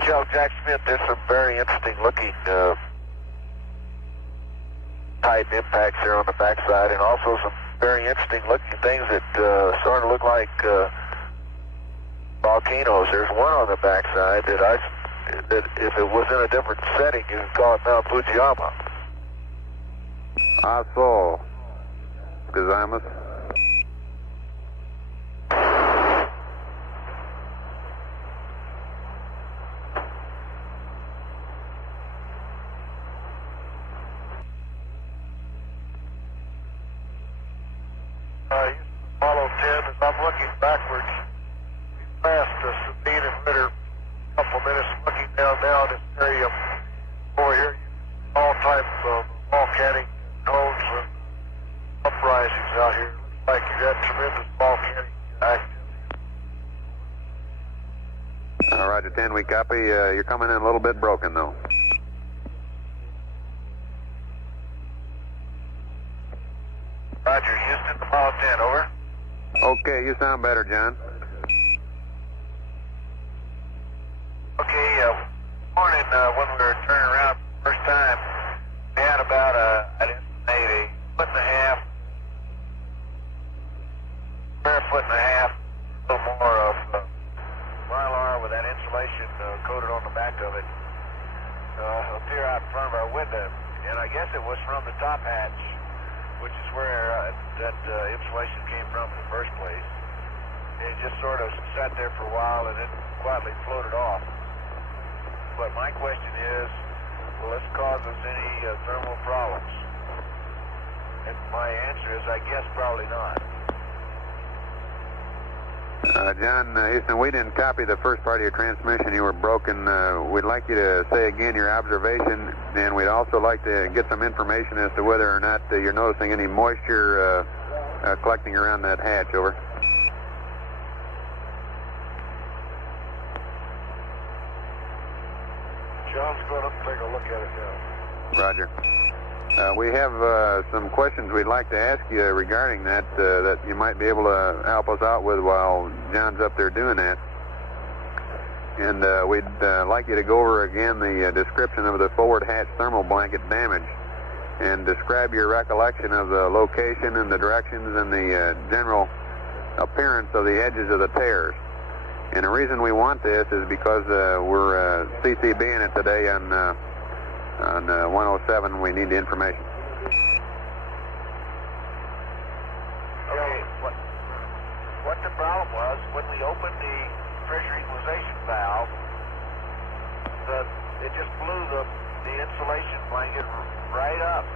Joe, Jack Smith, there's some very interesting looking tight impacts there on the backside, and also some very interesting looking things that sort of look like volcanoes. There's one on the backside that if it was in a different setting, you could call it Mount Fujiyama. Aso. Gozaimasu. Apollo 10. I'm looking backwards. We passed Sabine and Ritter a couple minutes, looking down now in this area over here. All types of volcanic cones and uprisings out here. Looks like you got tremendous volcanic activity. Roger, 10, we copy. You're coming in a little bit broken, though. Roger, Houston, Apollo 10, over. Okay, you sound better, John. Okay, morning, when we were turning around the first time, we had about, I'd estimate a foot and a half, a foot and a half, a little more of Mylar with that insulation coated on the back of it, appear out in front of our window. And I guess it was from the top hatch, which is where that insulation came from in the first place. And it just sort of sat there for a while and then quietly floated off. But my question is, will this cause us any thermal problems? And my answer is, I guess probably not. John, Houston, we didn't copy the first part of your transmission. You were broken. We'd like you to say again your observation, and we'd also like to get some information as to whether or not you're noticing any moisture collecting around that hatch. Over. John's going up and take a look at it now. Roger. We have some questions we'd like to ask you regarding that that you might be able to help us out with while John's up there doing that. And we'd like you to go over again the description of the forward hatch thermal blanket damage and describe your recollection of the location and the directions and the general appearance of the edges of the tears. And the reason we want this is because we're CCBing it today on 107. We need the information. Okay, what the problem was, when we opened the pressure equalization valve, it just blew the insulation blanket right up.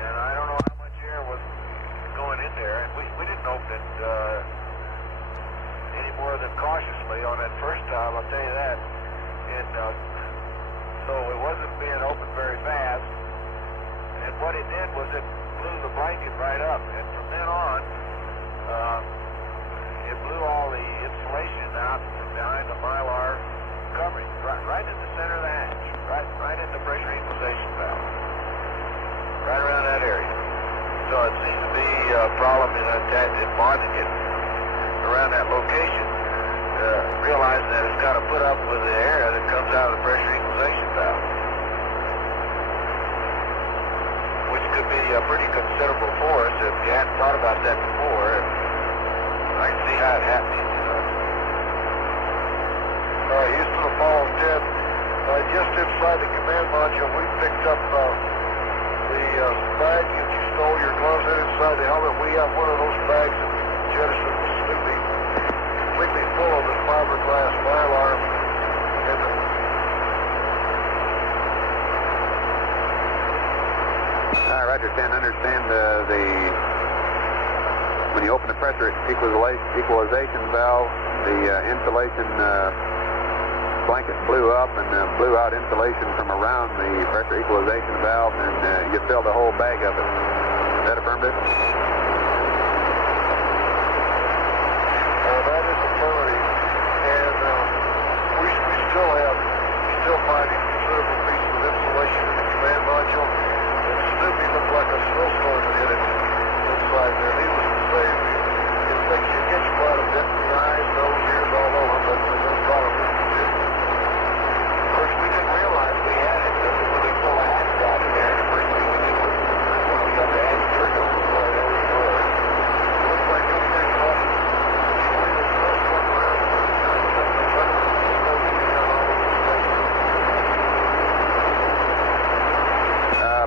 And I don't know how much air was going in there. And we didn't open it any more than cautiously on that first time, I'll tell you that. And so it wasn't being opened very fast, and what it did was it blew the blanket right up, and from then on, it blew all the insulation out from behind the Mylar covering, right in the center of the hatch, right in the pressure equalization valve, right around that area. So it seems to be a problem in bonding it around that location. Realizing that it's got to put up with the air that comes out of the pressure equalization valve, which could be a pretty considerable force if you hadn't thought about that before. I can see how it happened. Houston, Apollo 10. Just inside the command module, we picked up the bag that you stole your gloves in inside the helmet. We have one of those bags that we jettisoned with Snoopy, completely full of this fiberglass Mylar. Roger, 10. Understand when you open the pressure equalization valve, the insulation blanket blew up and blew out insulation from around the pressure equalization valve, and you filled the whole bag of it. Is that affirmed? That is affirmative, and we still finding considerable pieces of insulation in the command module. And Snoopy looked like a snowstorm that hit it inside there. Needless to say, it makes you get you quite a bit in the eyes, nose, ears, all over, but there's no problem with it. Of course, we didn't realize we had it when we pulled the hatch out of there. The first thing we did was when we got the hatch turned over before it ever door. It looked like it was getting caught.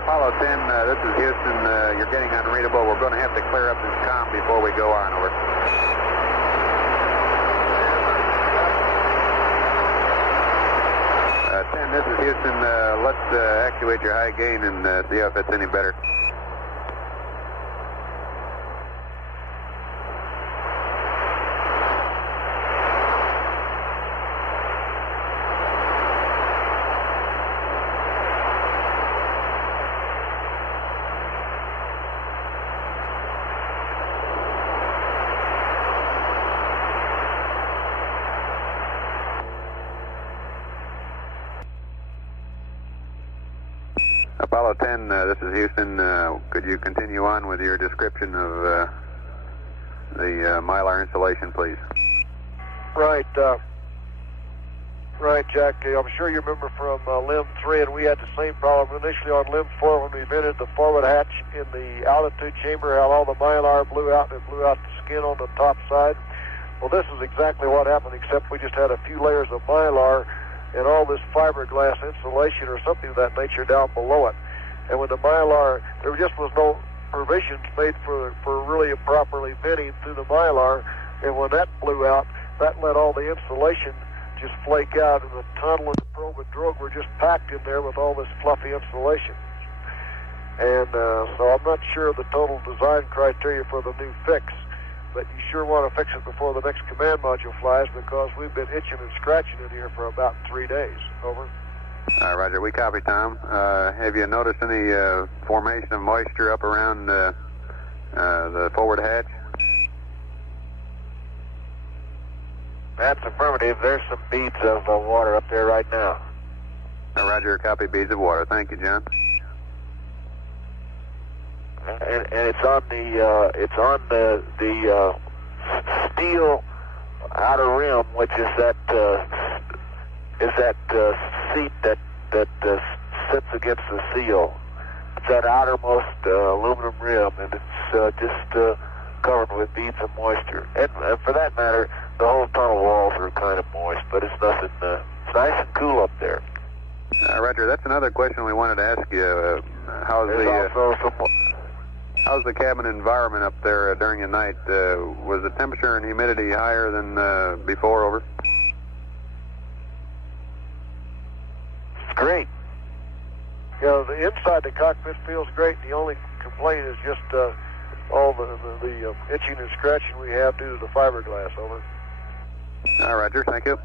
Apollo 10, this is Houston. You're getting unreadable. We're going to have to clear up this comm before we go on. Over. 10, this is Houston. Let's actuate your high gain and see if it's any better. Apollo 10, this is Houston. Could you continue on with your description of the Mylar installation, please? Right, Jack. I'm sure you remember from limb 3, and we had the same problem initially on limb 4 when we vented the forward hatch in the altitude chamber, how all the Mylar blew out, and it blew out the skin on the top side. Well, this is exactly what happened, except we just had a few layers of Mylar and all this fiberglass insulation or something of that nature down below it. And when the Mylar, there just was no provisions made for really properly venting through the Mylar, and when that blew out, that let all the insulation just flake out, and the tunnel and the probe and drogue were just packed in there with all this fluffy insulation. And so I'm not sure of the total design criteria for the new fix, but you sure want to fix it before the next command module flies, because we've been itching and scratching in here for about 3 days. Over. Roger. We copy, Tom. Have you noticed any formation of moisture up around the forward hatch? That's affirmative. There's some beads of water up there right now. Roger. Copy. Beads of water. Thank you, John. And it's on the steel outer rim, which is that seat that sits against the seal. It's that outermost aluminum rim, and it's just covered with beads of moisture. And for that matter, the whole tunnel walls are kind of moist, but it's nothing. It's nice and cool up there. Roger. That's another question we wanted to ask you. How's the cabin environment up there during the night? Was the temperature and humidity higher than before? Over. It's great. You know, the inside the cockpit feels great. The only complaint is just all the itching and scratching we have due to the fiberglass. Over. Roger. Thank you.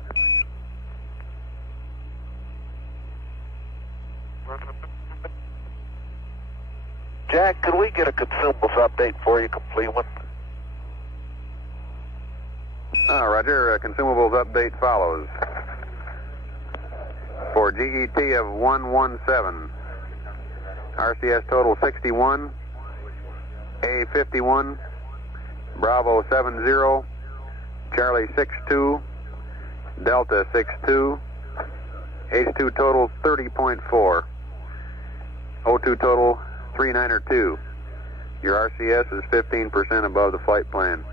Jack, could we get a consumables update for you, complete one? Roger. Consumables update follows. For GET of 117, RCS total 61, A 51, Bravo 70, Charlie 62, Delta 62, H2 total 30.4, O2 total 392. Your RCS is 15% above the flight plan.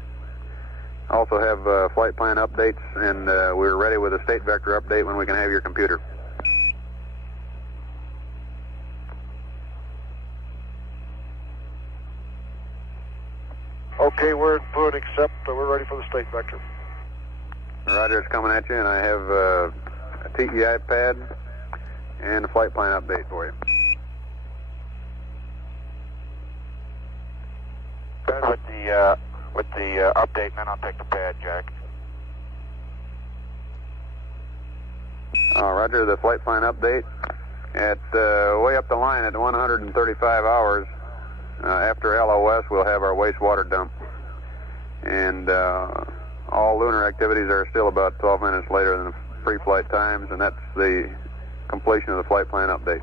Also have flight plan updates, and we're ready with a state vector update when we can have your computer. Okay, we're input, except we're ready for the state vector. Roger, it's coming at you, and I have a TEI pad and a flight plan update for you. With the update, and then I'll take the pad, Jack. Roger, the flight plan update at way up the line at 135 hours. After LOS, we'll have our wastewater dump, and all lunar activities are still about 12 minutes later than the pre-flight times, and that's the completion of the flight plan update.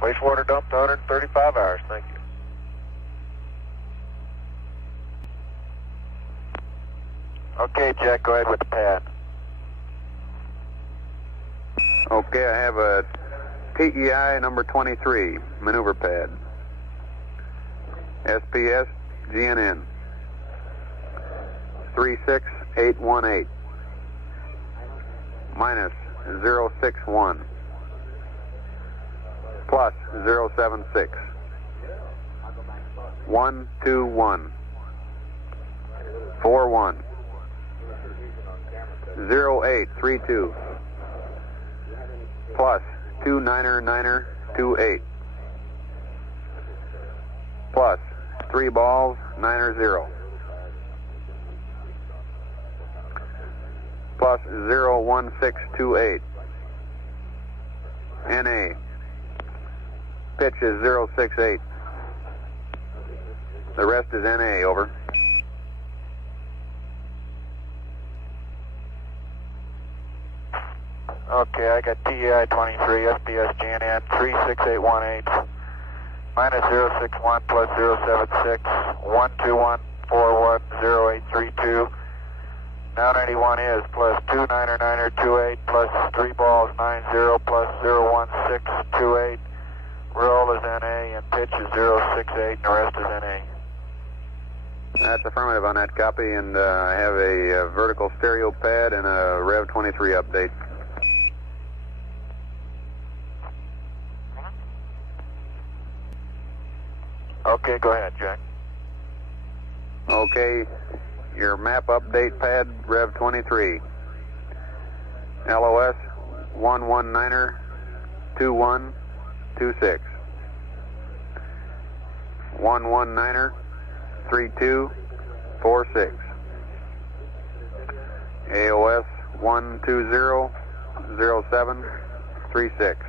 Wastewater dumped 135 hours, thank you. Okay, Jack, go ahead with the pad. Okay, I have a TEI number 23, maneuver pad. SPS GNN 36818 minus 061 plus 076 121 41 0832 plus 29928 plus 3 balls 90 plus 01628 NA pitch is 068. The rest is NA. Over. Okay, I got TEI 23, SBS GNN 36818, minus 061 plus 076, 121410832. Now 91 is plus 29928 plus 3 balls 90 plus 01628. Roll is NA and pitch is 068 and the rest is NA. That's affirmative on that copy, and I have a vertical stereo pad and a Rev 23 update. Okay, go ahead, Jack. Okay, your map update pad, Rev 23. LOS 119er 2126. 119er 3246. AOS 1200736.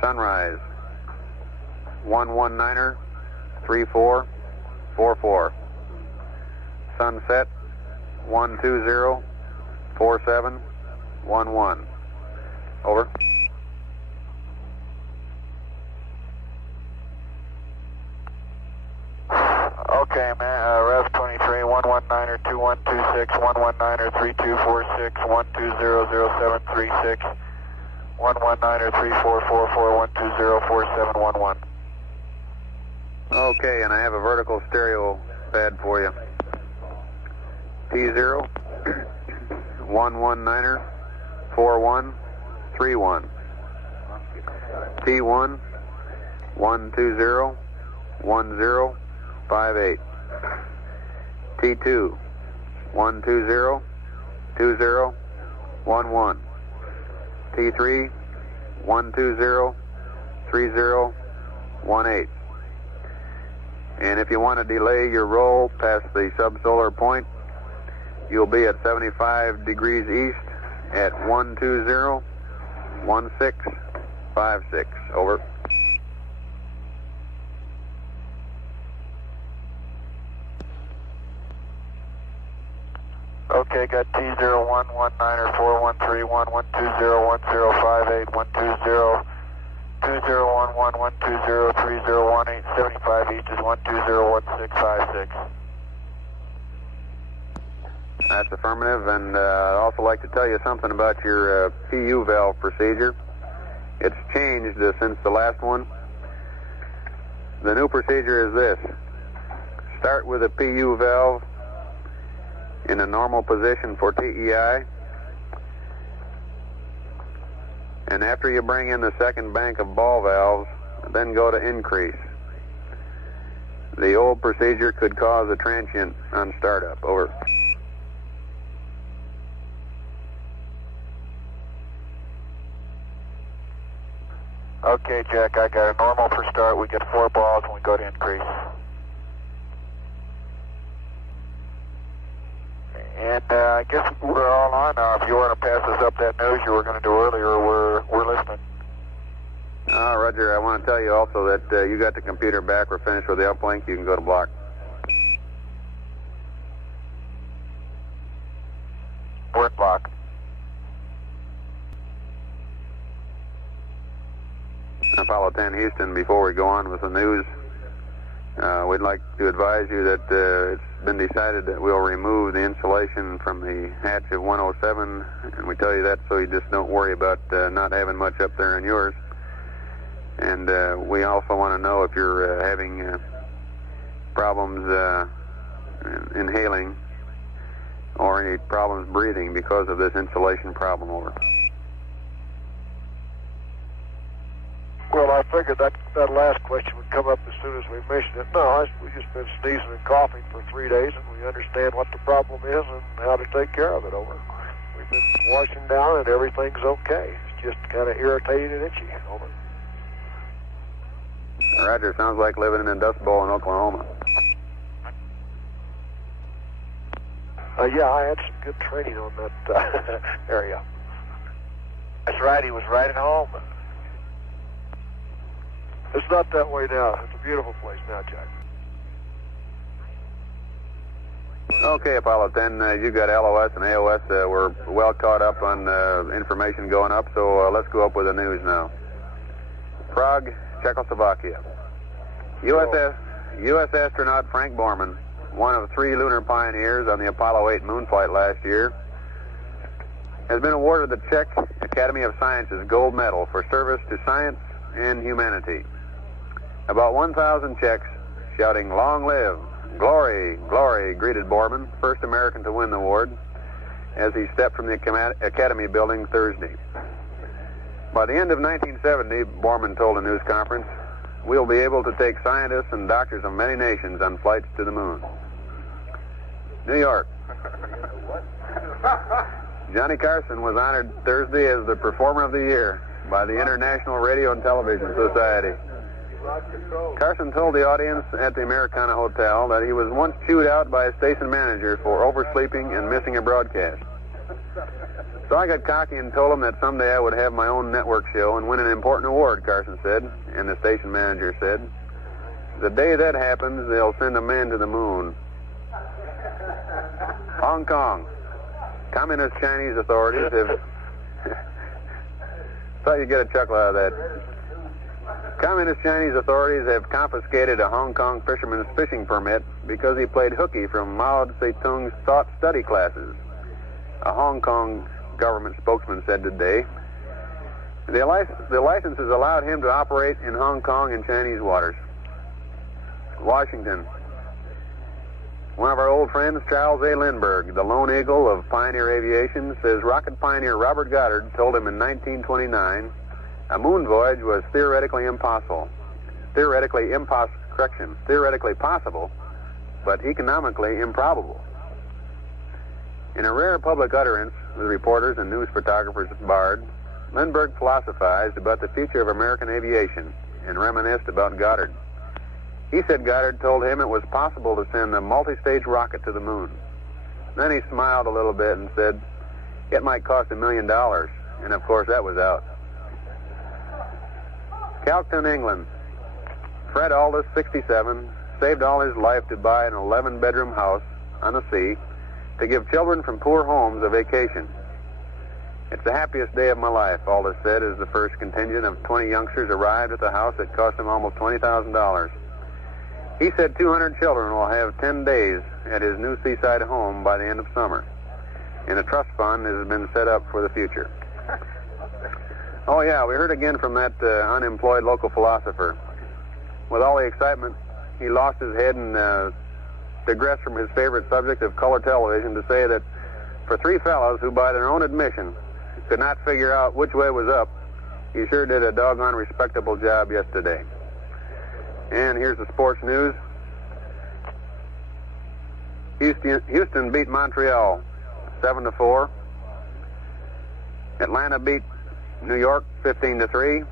Sunrise 119er 3444. Sunset 1204711. Over. Okay, man, Rev 23, 119er 2126, 119er 3246, 1200736, 119er 3444, 1204711. Okay, and I have a vertical stereo pad for you. T0 119er 4131. T1 120 1058. T2 120 2011. T3 120 3018. And if you want to delay your roll past the subsolar point, you'll be at 75 degrees east at 1201656. Over. Okay, got T01 19er 4131, 1201058, 120 2011, 120 3018, 75 each is 1201656. That's affirmative, and I'd also like to tell you something about your PU valve procedure. It's changed since the last one. The new procedure is this. Start with a PU valve in a normal position for TEI, and after you bring in the second bank of ball valves, then go to increase. The old procedure could cause a transient on startup. Over. Okay, Jack, I got a normal for start. We get 4 balls when we go to increase. And I guess we're all on now. If you want to pass us up that news you were going to do earlier, we're listening. Roger, I want to tell you also that you got the computer back. We're finished with the uplink. You can go to block. We're at block. Apollo 10 Houston, before we go on with the news, we'd like to advise you that it's been decided that we'll remove the insulation from the hatch of 107, and we tell you that so you just don't worry about not having much up there in yours. And we also want to know if you're having problems inhaling or any problems breathing because of this insulation problem. Over. Well, I figured that last question would come up as soon as we mentioned it. No, we've just been sneezing and coughing for 3 days, and we understand what the problem is and how to take care of it. Over. We've been washing down, and everything's okay. It's just kind of irritated and itchy. Over. Roger, sounds like living in a dust bowl in Oklahoma. Yeah, I had some good training on that area. That's right, he was right at home. It's not that way now. It's a beautiful place now, Jack. Okay, Apollo 10, you got LOS and AOS. We're well caught up on information going up, so let's go up with the news now. Prague, Czechoslovakia. U.S. astronaut Frank Borman, one of 3 lunar pioneers on the Apollo 8 moon flight last year, has been awarded the Czech Academy of Sciences Gold Medal for service to science and humanity. About 1,000 Czechs shouting, "Long live! Glory! Glory!" greeted Borman, first American to win the award, as he stepped from the Academy building Thursday. By the end of 1970, Borman told a news conference, "We'll be able to take scientists and doctors of many nations on flights to the moon." New York. Johnny Carson was honored Thursday as the Performer of the Year by the International Radio and Television Society. Carson told the audience at the Americana Hotel that he was once chewed out by a station manager for oversleeping and missing a broadcast. So I got cocky and told him that someday I would have my own network show and win an important award, Carson said. And the station manager said, "The day that happens, they'll send a man to the moon." Hong Kong. Communist Chinese authorities have... Thought you'd get a chuckle out of that. Communist Chinese authorities have confiscated a Hong Kong fisherman's fishing permit because he played hooky from Mao Zedong's thought study classes. A Hong Kong government spokesman said today the licenses allowed him to operate in Hong Kong and Chinese waters. Washington. One of our old friends, Charles A. Lindbergh, the lone eagle of pioneer aviation, says rocket pioneer Robert Goddard told him in 1929 a moon voyage was theoretically possible, but economically improbable. In a rare public utterance with reporters and news photographers barred, Lindbergh philosophized about the future of American aviation and reminisced about Goddard. He said Goddard told him it was possible to send a multi-stage rocket to the moon. Then he smiled a little bit and said it might cost $1 million, and of course that was out. Calcton, England. Fred Aldous, 67, saved all his life to buy an 11-bedroom house on the sea to give children from poor homes a vacation. "It's the happiest day of my life," Aldous said as the first contingent of 20 youngsters arrived at the house that cost him almost $20,000. He said 200 children will have 10 days at his new seaside home by the end of summer, and a trust fund has been set up for the future. Oh yeah, we heard again from that unemployed local philosopher. With all the excitement, he lost his head and digressed from his favorite subject of color television to say that for 3 fellows who by their own admission could not figure out which way was up, he sure did a doggone respectable job yesterday. And here's the sports news. Houston beat Montreal 7-4. Atlanta beat New York 15-3.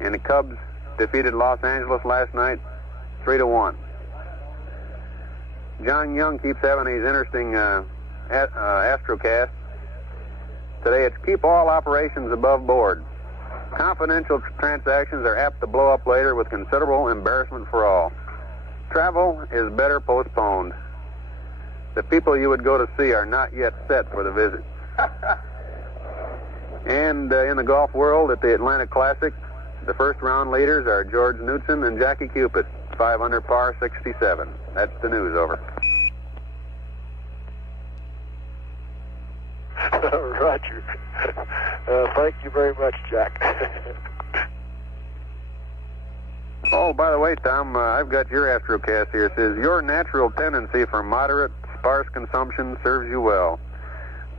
And the Cubs defeated Los Angeles last night 3-1. John Young keeps having these interesting astrocasts. Today it's keep all operations above board. Confidential transactions are apt to blow up later with considerable embarrassment for all. Travel is better postponed. The people you would go to see are not yet set for the visit. And in the golf world at the Atlanta Classic, the first round leaders are George Knudson and Jackie Cupid, 5 under par 67. That's the news, over. Roger. Thank you very much, Jack. Oh, by the way, Tom, I've got your astrocast here. It says, your natural tendency for moderate, sparse consumption serves you well.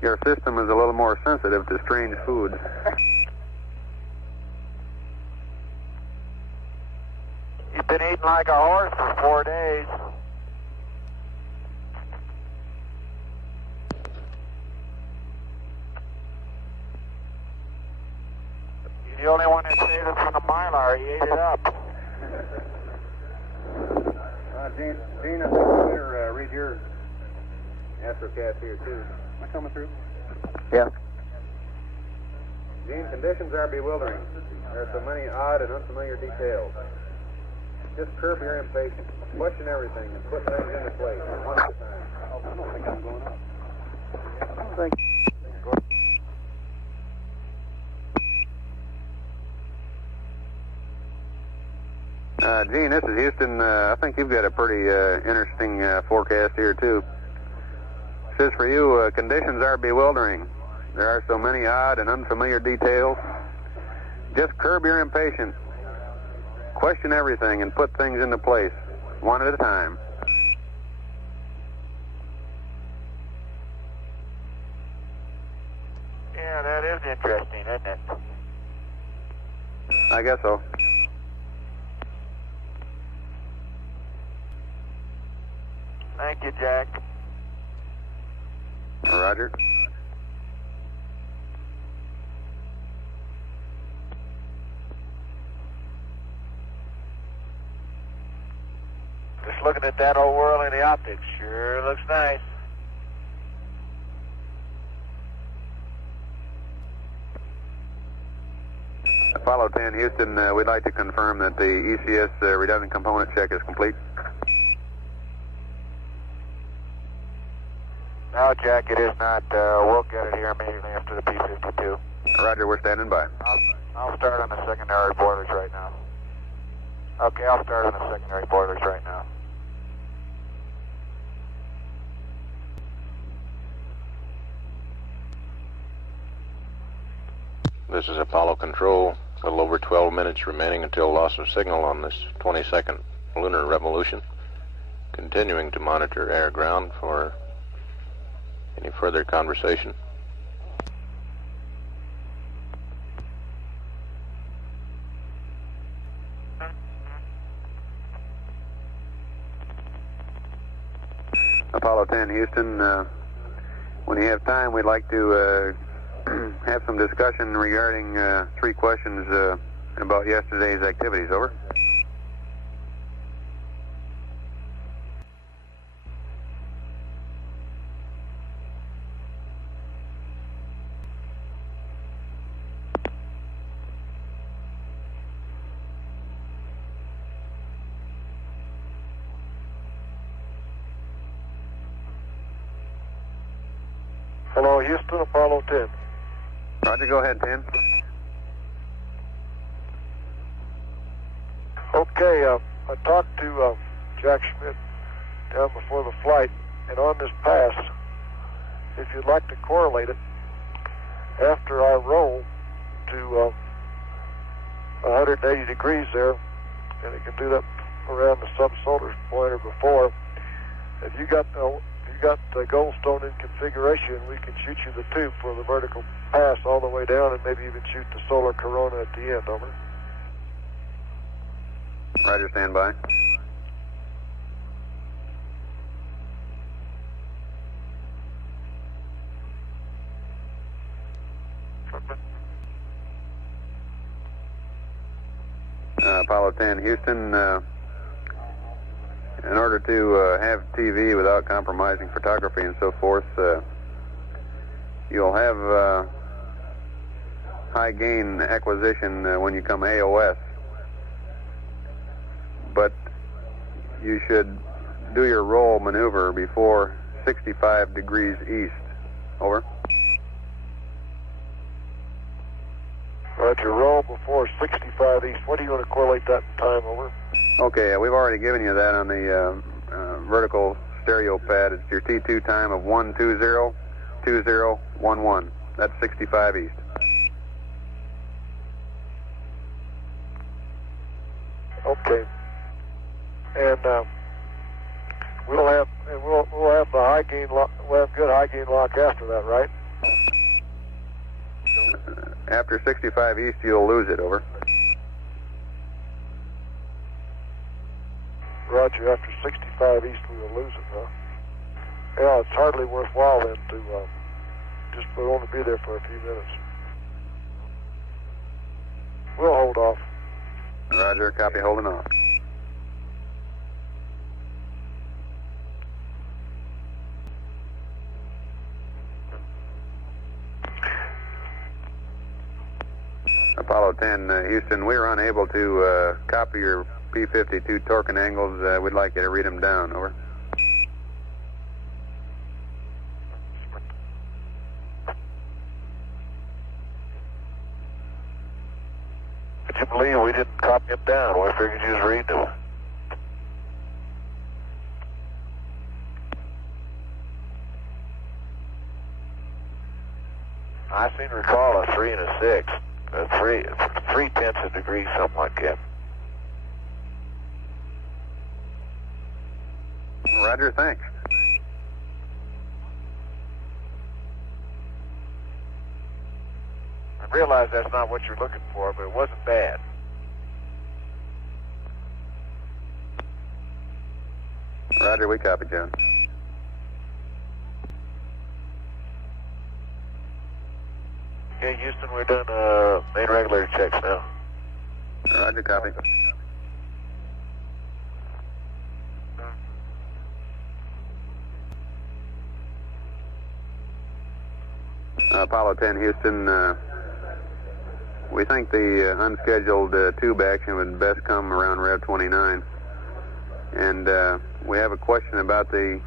Your system is a little more sensitive to strange foods. You've been eating like a horse for 4 days. You're the only one that saved it from the Mylar. He ate it up. Gene, I think we better read your astrocast here, too. Am I coming through? Yeah. Gene, conditions are bewildering. There are so many odd and unfamiliar details. Just curb your impatience. Question everything and put things into place, one at a time. Thank you. Gene, this is Houston. I think you've got a pretty interesting forecast here, too. It says for you, conditions are bewildering. There are so many odd and unfamiliar details. Just curb your impatience. Question everything and put things into place, one at a time. Yeah, that is interesting, isn't it? I guess so. Thank you, Jack. Roger. Just looking at that old whirl in the optics, sure looks nice. Apollo 10, Houston, we'd like to confirm that the ECS redundant component check is complete. No, Jack, it is not. We'll get it here immediately after the P-52. Roger, we're standing by. I'll start on the secondary boilers right now. Okay, I'll start on the secondary boilers right now. This is Apollo Control. A little over 12 minutes remaining until loss of signal on this 22nd lunar revolution. Continuing to monitor air-ground for any further conversation. Apollo 10, Houston, when you have time, we'd like to have some discussion regarding 3 questions about yesterday's activities. Over. Hello, Houston, Apollo 10. Roger, go ahead, 10. Okay, I talked to Jack Schmidt down before the flight, and on this pass, if you'd like to correlate it, after I roll to 180 degrees there, and it can do that around the subsolar point or before, if you got the Goldstone in configuration, we can shoot you the tube for the vertical pass all the way down and maybe even shoot the solar corona at the end. Over. Roger, stand by. Apollo 10, Houston, in order to have TV without compromising photography and so forth, you'll have high gain acquisition when you come AOS. But you should do your roll maneuver before 65 degrees east. Over. Roger, roll before 65 east. What are you going to correlate that in time? Over. Okay, we've already given you that on the vertical stereo pad. It's your T2 time of 1202011. That's 65 east. Okay. And we'll have the high gain lock. We'll have good high gain lock after that, right? After 65 east, you'll lose it. Over. Roger, after 65 east we will lose it, huh? Yeah, it's hardly worthwhile then to just only be there for a few minutes. We'll hold off. Roger, copy, holding off. Apollo 10, Houston, we were unable to copy your P-52 torque and angles. We'd like you to read them down. Over. you believe we didn't copy them down? We figured you was reading them. I seem to recall a 3 and a 6, 3/10 of a degree, something like that. Roger, thanks. I realize that's not what you're looking for, but it wasn't bad. Roger, we copy, John. Okay, Houston, we're doing main regulator checks now. Roger, copy. Apollo 10, Houston, we think the unscheduled tube action would best come around Rev 29. And we have a question about the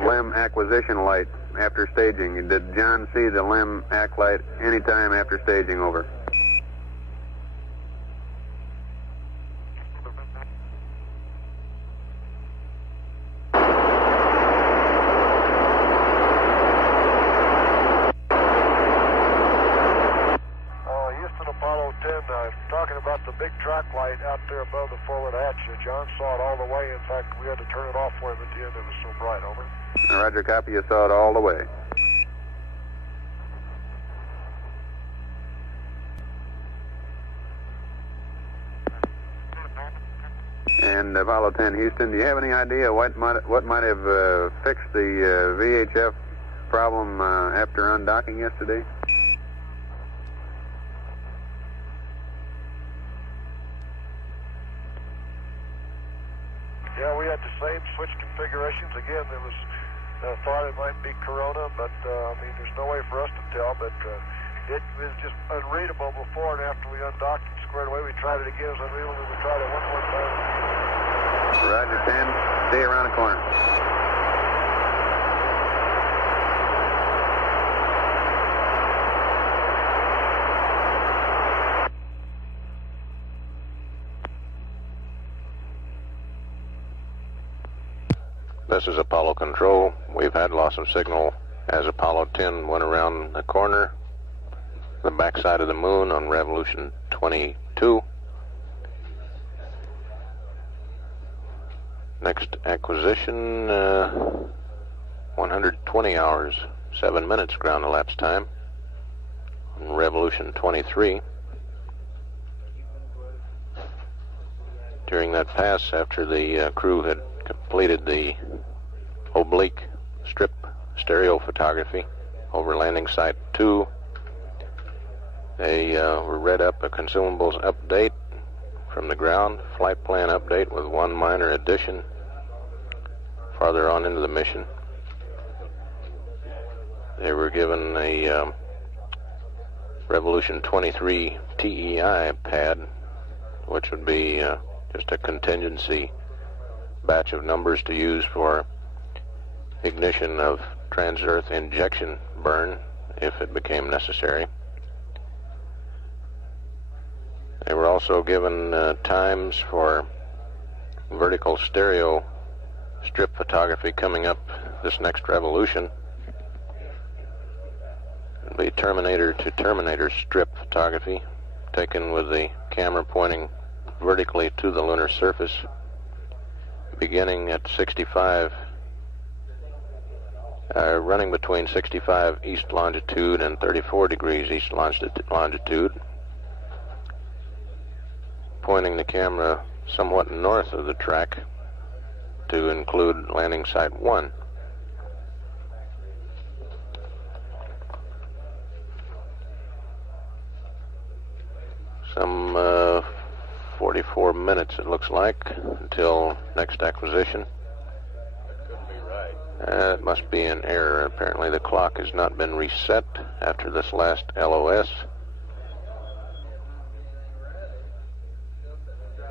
LEM acquisition light after staging. Did John see the LEM ACK light anytime after staging? Over. Houston, Apollo 10, talking about the big track light out there above the forward hatch. John saw it all the way. In fact, we had to turn it off for him at the end. It was so bright. Over. Roger, copy. You saw it all the way. And Apollo 10, Houston, do you have any idea what might have fixed the VHF problem after undocking yesterday? Yeah, we had the same switch configurations. Again, there was thought it might be Corona, but I mean, there's no way for us to tell. But it was just unreadable before and after we undocked and squared away. We tried it again. It was unreadable. We tried it one more time. Roger, 10. See you around the corner. This is Apollo Control. We've had loss of signal as Apollo 10 went around the corner, the backside of the moon on revolution 22. Next acquisition, 120 hours, 7 minutes ground elapsed time on revolution 23. During that pass, after the crew had completed the oblique strip stereo photography over landing site 2, they were read up a consumables update from the ground, flight plan update with one minor addition farther on into the mission. They were given a Revolution 23 TEI pad, which would be just a contingency batch of numbers to use for ignition of trans-earth injection burn if it became necessary. They were also given times for vertical stereo strip photography coming up this next revolution. It'll be Terminator to Terminator strip photography taken with the camera pointing vertically to the lunar surface, beginning at 65, running between 65 east longitude and 34 degrees east longitude, pointing the camera somewhat north of the track to include landing site 1. Some 44 minutes, it looks like, until next acquisition. It must be an error. Apparently the clock has not been reset after this last LOS.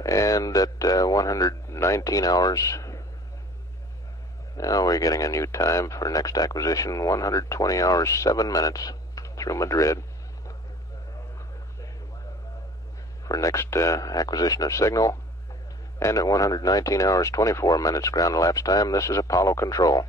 And at 119 hours, now we're getting a new time for next acquisition, 120 hours, 7 minutes through Madrid. for next acquisition of signal. And at 119 hours, 24 minutes ground elapsed time, this is Apollo Control.